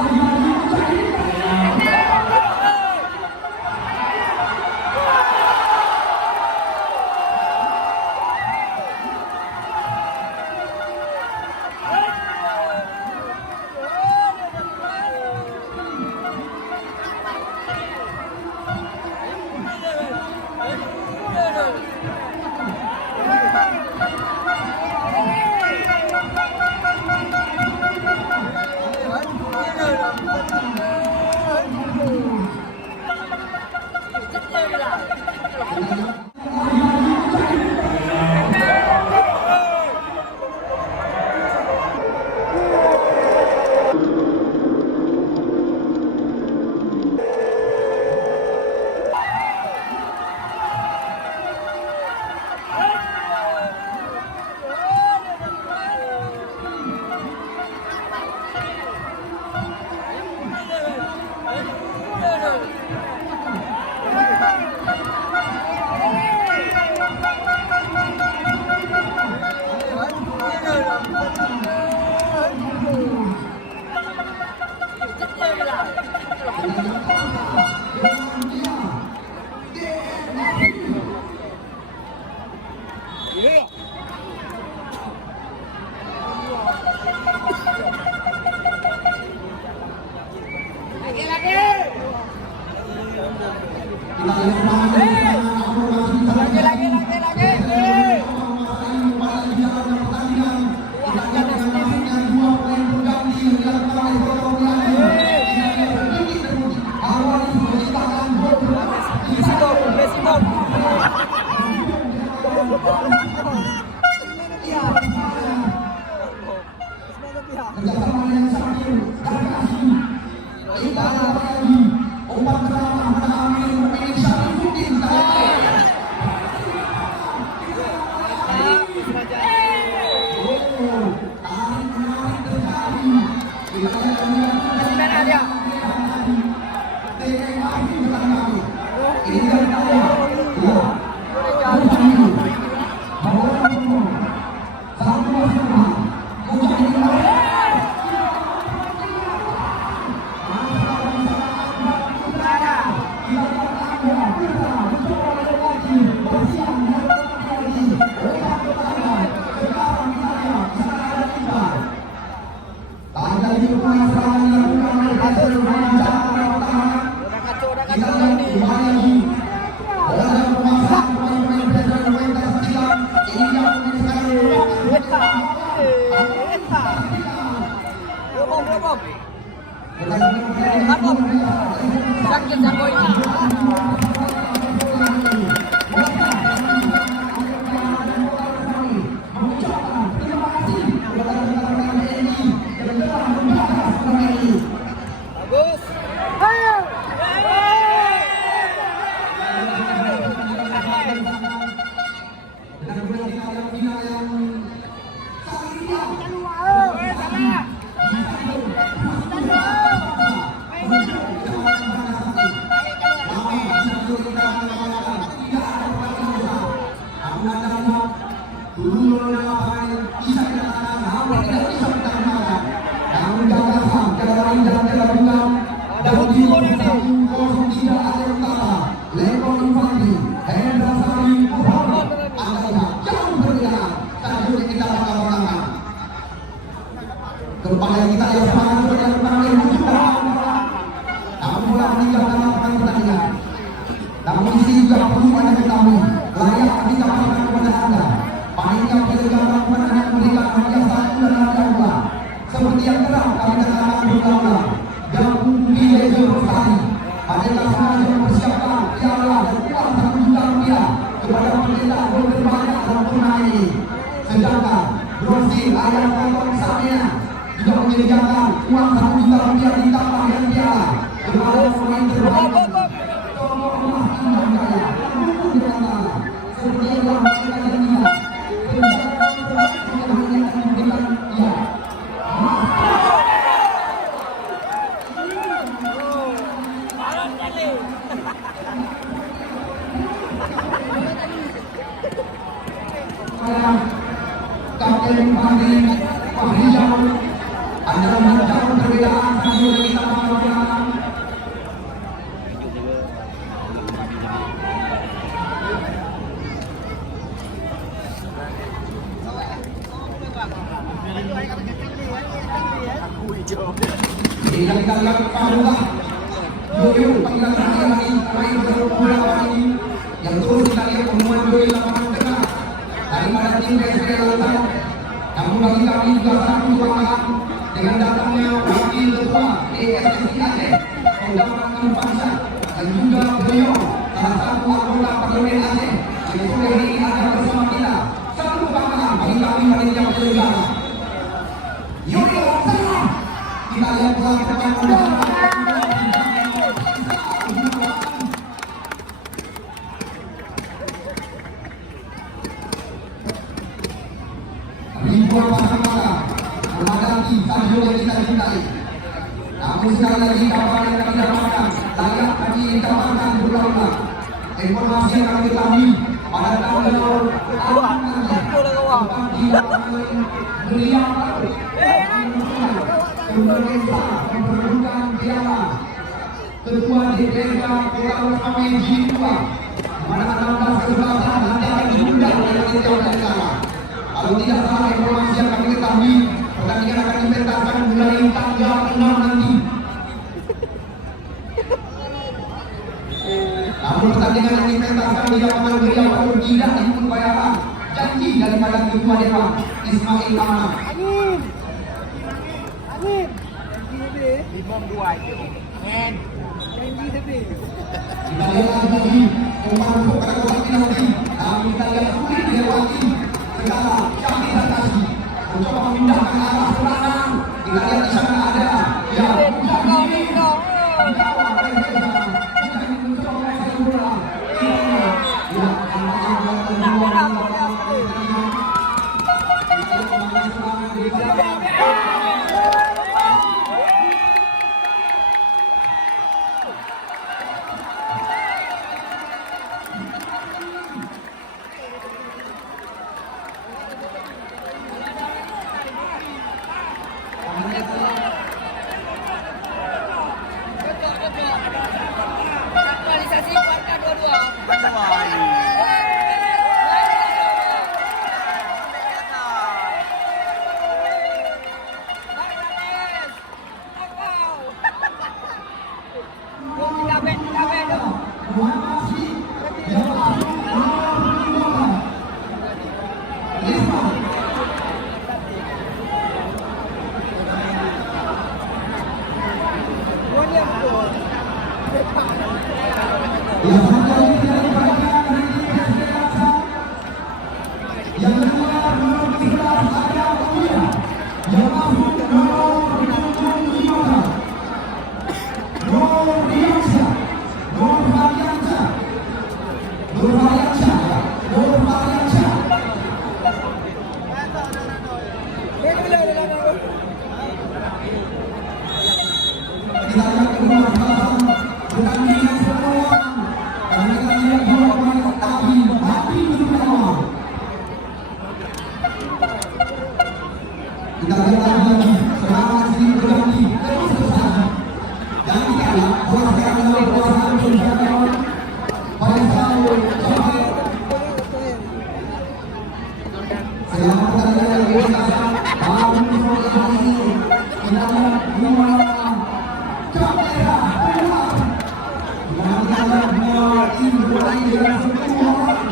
Sakit ako ini. Bagus. Kepada kita yang semangat dan yang juga namun mulai meninggalkan lapangan pertandingan. Namun di sini juga perlu Anda ketahui layak kita berikan kepada Anda. Panitia penyelenggara pertandingan memberikan hadiah 1 dan hadiah 2. Seperti yang telah kami katakan berulang-ulang. Gabung di Lejo Rosari. Adalah sengaja mempersiapkan piala dan uang 1 juta rupiah kepada pemerintah gol terbanyak dalam turnamen ini. Sedangkan Rosi ayam potong Samia juga menyediakan uang 1 juta rupiah ditambah dengan piala kepada pemain terbaik. Tolong emas Indah Jaya, dukung di antara seperti yang telah mereka janjikan. Penjagaan yang akan diberikan ya. Kapten Fahri Fahrizal adalah mencari perbedaan sambil kita melakukan tidak kita lihat padulah Yoyo panggilan terakhir lagi pemain berulang kali yang terus kita lihat pemain Yoyo lapangan tengah daripada tim PSP Lautaro. Namun bagi kami juga sangat kebanggaan dengan datangnya wakil ketua PSSI Aceh, Saudara Infansa, dan juga beliau salah satu anggota parlemen Aceh yang sore ini ada bersama kita. Satu kebanggaan bagi kami panitia penyelenggara. Yoyo, salam. Kita lihat pelan pertandingan. Ribuan pasang mata memadati stadion yang kita cintai. Namun sekali lagi kabar yang kami dapatkan layak kami kabarkan berulang-ulang. Informasi yang kami ketahui pada tanggal 6 nanti beliau pemerintah memperlukan piala ketua DPRK Kota Losamen Jilid 2 pada 16 kesempatan nanti akan diundang oleh panitia penyelenggara. Kalau tidak salah informasi yang kami ketahui, pertandingan akan dipentaskan mulai tanggal 6 nanti. Namun pertandingan yang dipentaskan di lapangan beliau pun tidak diupayakan janji daripada Ketua Dewan Ismail Amanah. Imam dua itu. Men. Janji tapi. Kita lihat lagi pemangku pada kotak penalti. Namun kita lihat sulit dilewati. Sekarang kami batasi mencoba memindahkan arah serangan. Kita lihat di sana ada ya Yang satu lagi tidak diperhatikan dari PSB Laksa. Yang kedua nomor 11 ada Uya. Yang masuk nomor 75. Nur Diansyah. Nur Mariansyah. Nur Mariansyah. Nur Mariansyah. Kita lihat kedua pasang pertandingan semua. Kami akan lihat dua pemain tapi belum awal. Kita lihat lagi serangan sini berganti terus bersama. Dan kita lihat bola sekarang dari bola satu Jakarta. Faisal Sohail. Selamat pertandingan yang biasa. Kami sore hari ini kita lihat dua kamera keluar. Dan kita lihat dua tim bermain dengan 10 orang.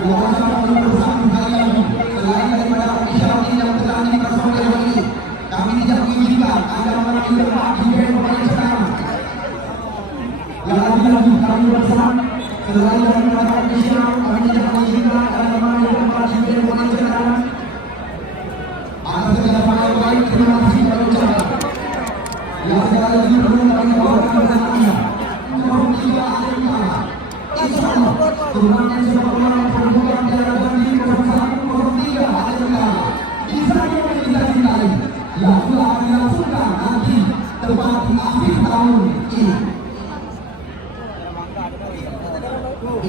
Dua orang bersama kali ini. Selain daripada isyarat yang terjadi pada sore hari ini, kami tidak mengizinkan Anda mengambil tempat di band pemain sekarang. Yang lagi-lagi kami bersama. Selain daripada isyarat, kami tidak mengizinkan Anda mengambil tempat di band pemain sekarang. Atas segala pemain baik, terima kasih kami ucapkan. Yang sekali lagi perlu kami bawakan bersama. Nomor 3 Alimkala. Insyaallah, turnamen sepak bola perempuan daerah Jambi 0103 Alimkala. Bisa kita cintai. Yang telah dilangsungkan nanti tepat di akhir tahun ini.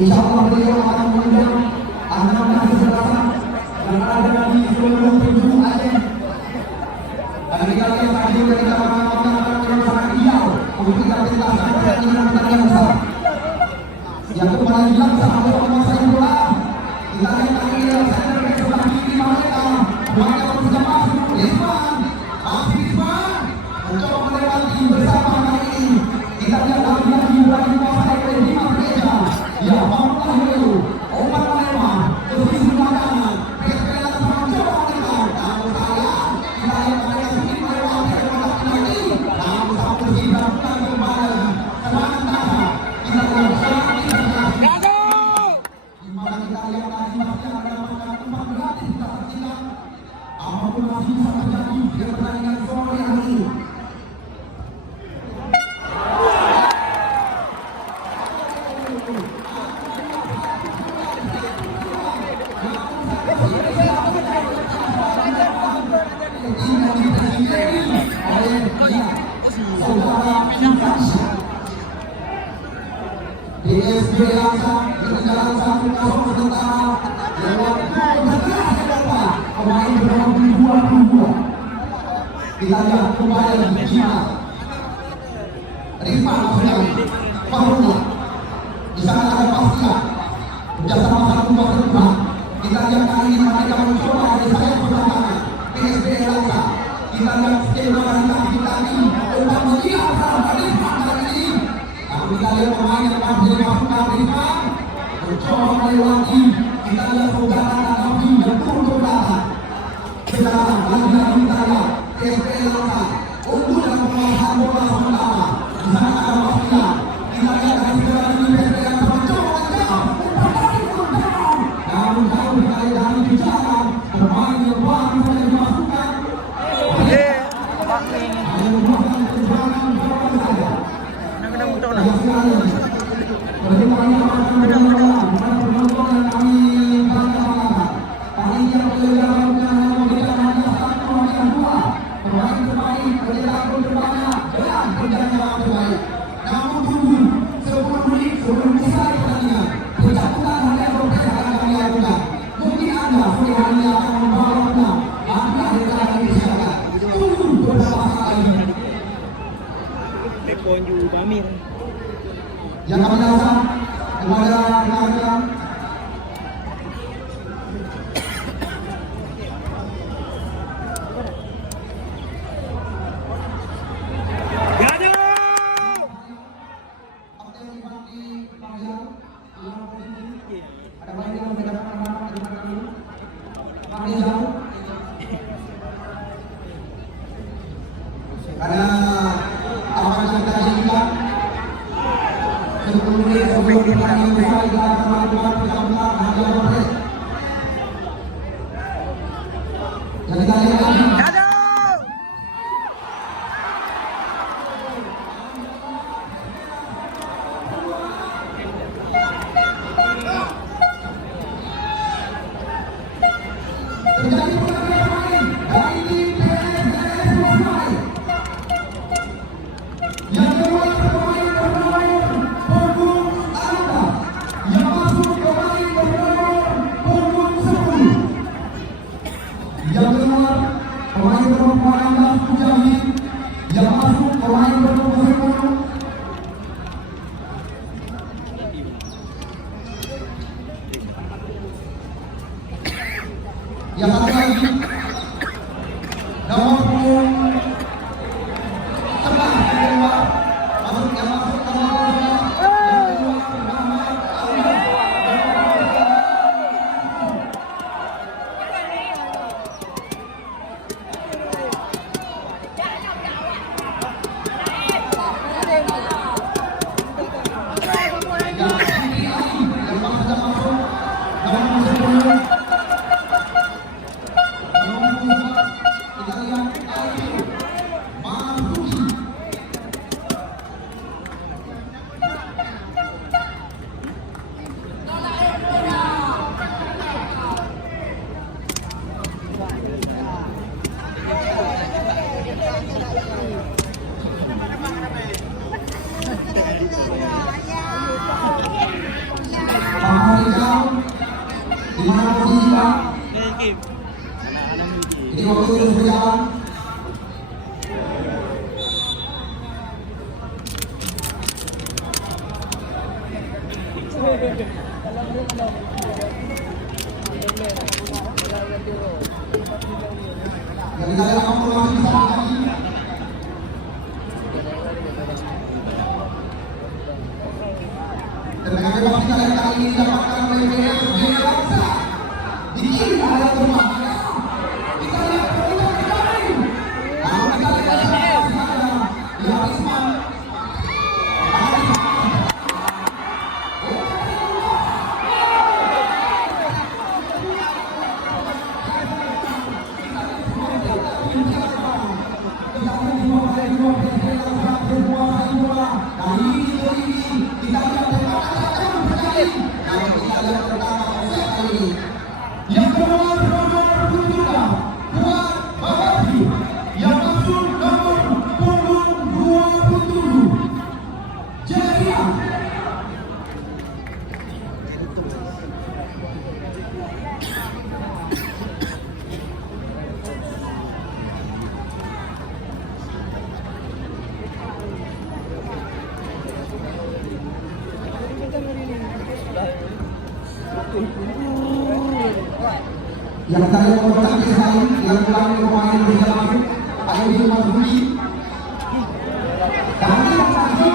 Insyaallah beliau akan mengundang anak-anak kesebelasan yang ada di seluruh penjuru Aceh. Dan kita lihat hadir dari kalangan yang sangat ideal untuk kita tuntaskan pertandingan besar. Yang kembali dilaksanakan oleh penguasai bola. Kita lihat lagi center back sebelah kiri mereka. Mereka berusaha masuk. Rizman, masih Rizman mencoba melewati bersama kali ini. Kita lihat lagi bola dikuasai oleh Dimas Reja. Ya, Bangkah Helu, Omar Lema, ke sisi kanan. PSB Laksa mencoba menekan. Namun sayang, kita lihat mereka sedikit melewati bola lagi. Namun satu kita pulang kembali. Serangan Tata. Kita lihat serangan ini. Di mana kita lihat tadi masih ada macam tempat gratis kita saksikan. Apapun masih bisa terjadi di pertandingan sore hari ini. PSB Laksa berjalan 1-0 sementara lewat pemain bernomor 22. Kita lihat kembali lagi Jimas Rifan maksudnya Faruna. Di sana ada Pastia bersama satu pasar depan. Kita lihat kali ini mereka mencoba dari sayap pertahanan PSB Laksa. Kita lihat skema dari kaki tadi untuk melihat serangan Rifan kali ini. Kita lihat pemain yang masih dimasukkan Rifan mencoba melewati. Kita lihat saudara Nabi dan turun ke belakang. Sekarang lagi-lagi kita lihat PSB Laksa unggul dalam penguasaan bola sementara. Di sana ada Pastia. Kita lihat dari segala ini PSB Laksa mencoba menjauh. Namun kalau kita lihat dari bicara pemain yang baru saja dimasukkan. Yang kami rasa kepada rekan-rekan ada banyak yang membedakan anak-anak di depan kami. Kami jauh karena apa yang kita inginkan menit sebelum pertandingan usai kita akan melakukan pencabutan hadiah wasit. Yang kita lihat lagi. Terjadi pergantian pemain dari tim PSS Mosai. Yang keluar pemain bernomor punggung 16, yang masuk pemain bernomor punggung 10. Yang keluar pemain bernomor 18 Mujahid, yang masuk pemain bernomor 10. Yang satu lagi nomor punggung 11 yang keluar masuk nomor 11 yang keluar nomor 10. Di mana posisi Pak? Ini waktu terus berjalan. Yang kita lihat informasi bisa terjadi. Dan dengan bebas kita lihat kali ini didapatkan oleh PSG Laksa. Di kiri ada berbahaya. Kita lihat kita bermain. Lalu kita lihat masih ada Yarisman. Yang keluar nomor 7 Fuad Bawazi, yang masuk nomor punggung 27 Jaya. Yang tadi kontak desain yang telah pemain di dalam ada di rumah Budi. Kami lagi.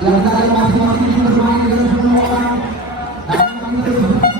yang dari masing-masing tim bermain dengan 10 orang. Dan kami terus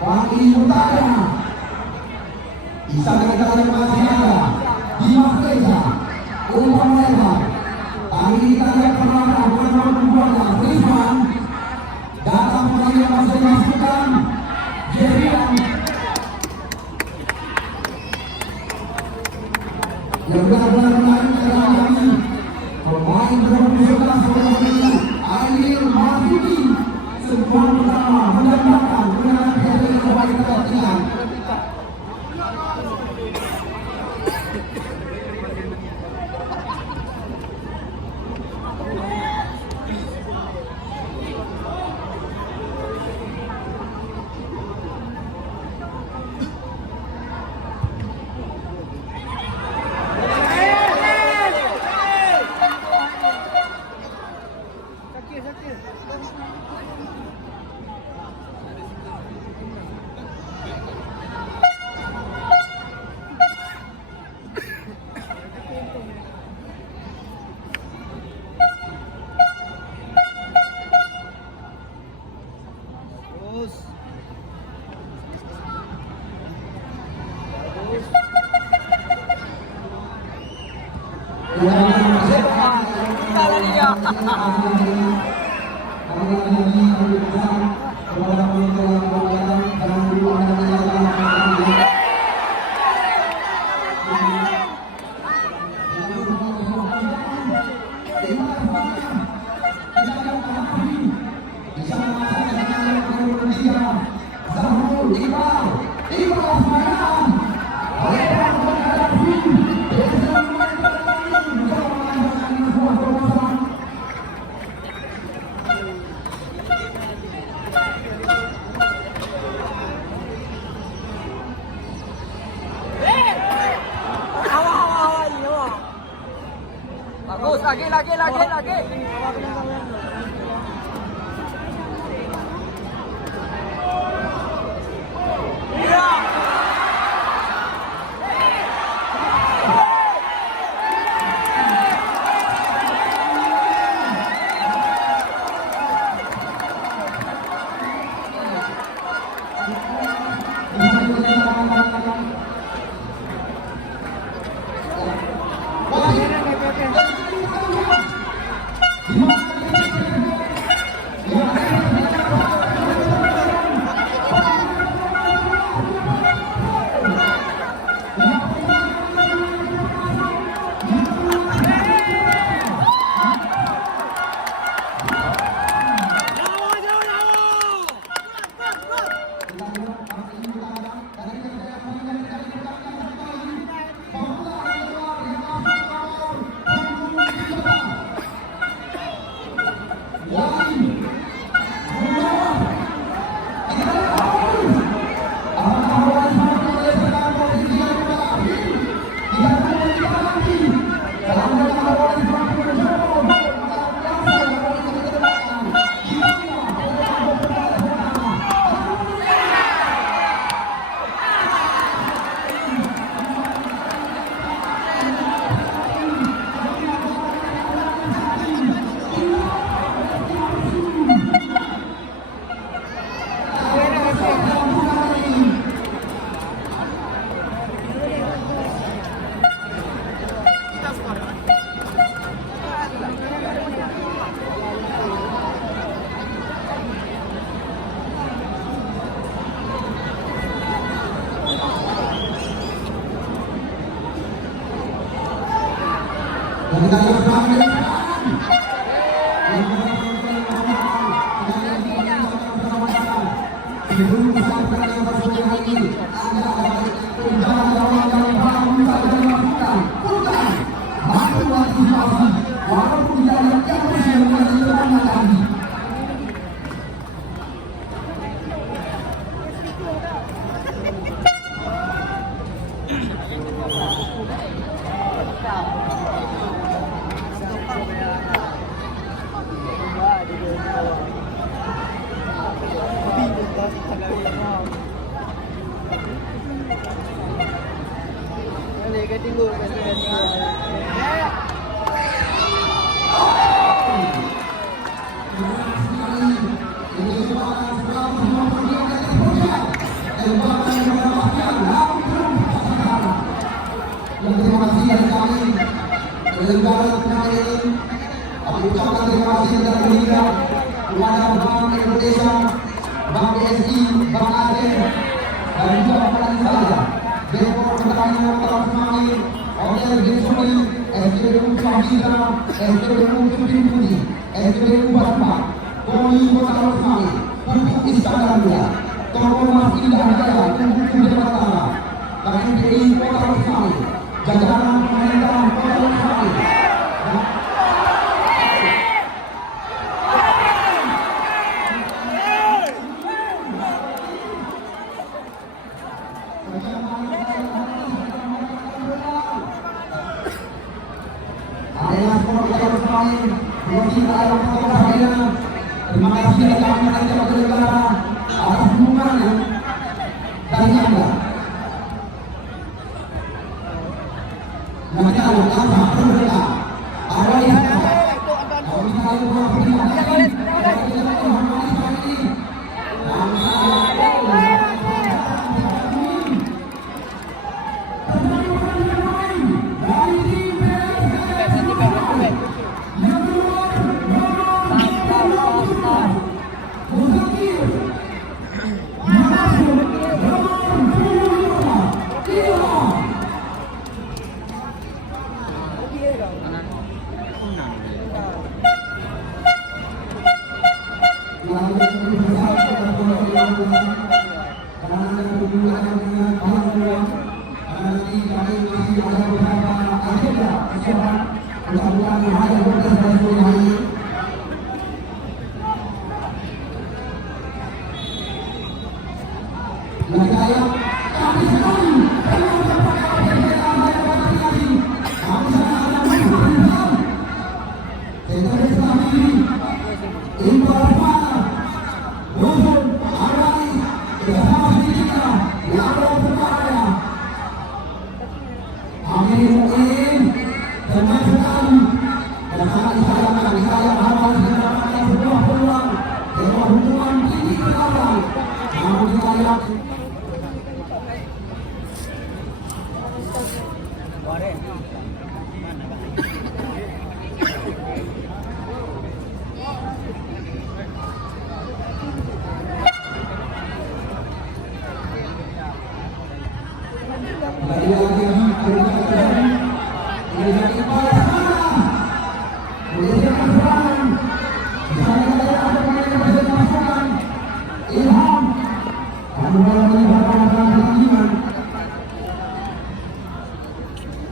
Bagi Utara bisa kita masih ada Dimas Reza Umpan lebar kali ini kita lihat perlahan bukan nomor 2 Rizwan datang kembali masih dimasukkan Jerian yang benar-benar menarik adalah kami pemain nomor 11 Ail Mahfudi sebuah pertama mendapatkan kemenangan dari pemain tertinggal. Bagus, lagi. Terima kasih dari kami penyelenggara turnamen ini. Kami ucapkan terima kasih dan berhingga kepada Bank Indonesia, Bank BSI, Bank Aceh, dan juga kepada saya, Direktur Pertanian Talas Semanggi, Hotel Gensuri, SPBU Sahira, SPBU Supin Budi, SPBU Basma, Koni Kota Talas Semanggi, Pupuk Istana Mulia, Toko Mas Indah Jaya, Pupuk Jakarta, KMPI Kota Talas Semanggi, jajaran pemerintah Kota Talas Semanggi. Terima kasih kepada pemerintah negara atas dukungannya dari Anda. Nanti ada langkah pemerintah. Ada yang kalau misalnya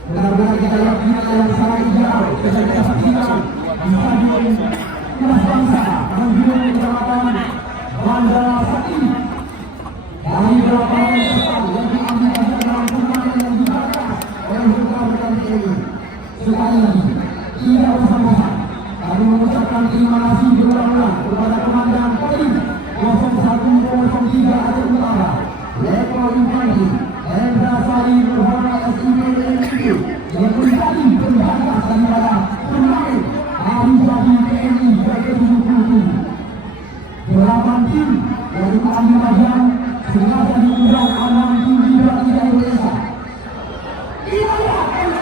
benar-benar kita lakukan yang sangat ideal. Kita saksikan di Stadion Kelas Bangsa Tanjung Kecamatan Bandara Sakti dari beberapa peserta yang diambil dalam turnamen yang digagas oleh rekan-rekan TNI. Sekali lagi, tidak usah-usah kami mengucapkan terima kasih berulang-ulang kepada Komandan Kodim 0103 Aceh Utara, Letkol Infantri Hendra Sari Berhormat SIPTNI yang menjadi penggagas daripada turnamen Hari Jadi TNI ke-77. 8 tim yang mengambil bagian sengaja diundang 6 tim juga tidak Indonesia. Inilah yang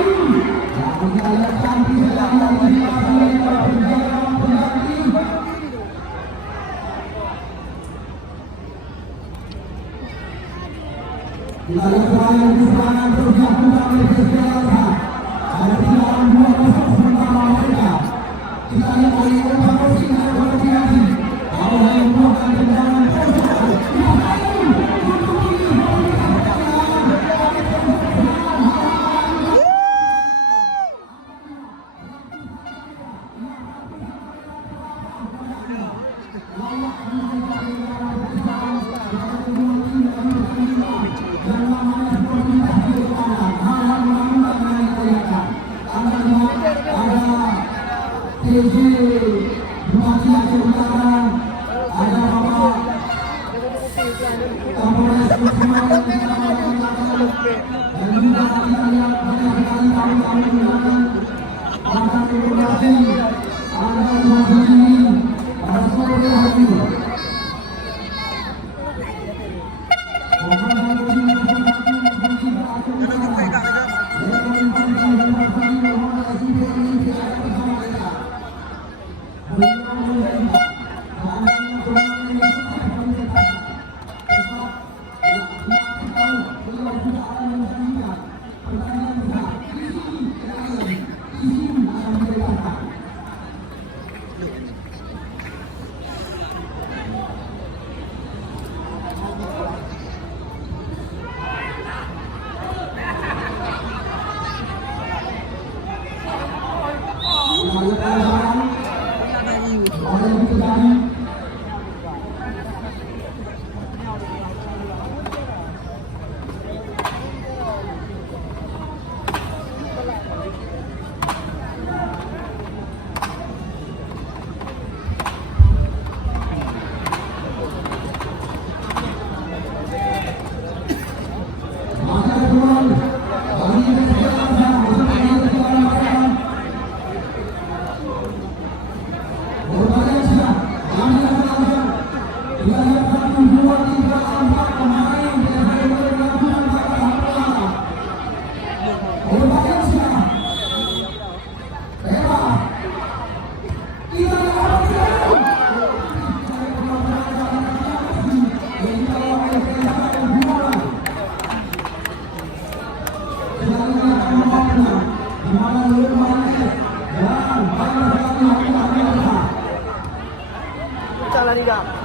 ini yang kita lihat cantik sekali yang dihasilkan oleh para penjagaan pengganti. Kita lihat serangan terus dilakukan oleh Persija. Ada ketinggalan 2-0 sementara mereka. Kita lihat oleh Evan Rosing dan Koordinasi. Kalau yang melakukan tendangan yang namanya seperti La Liga.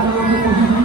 Kita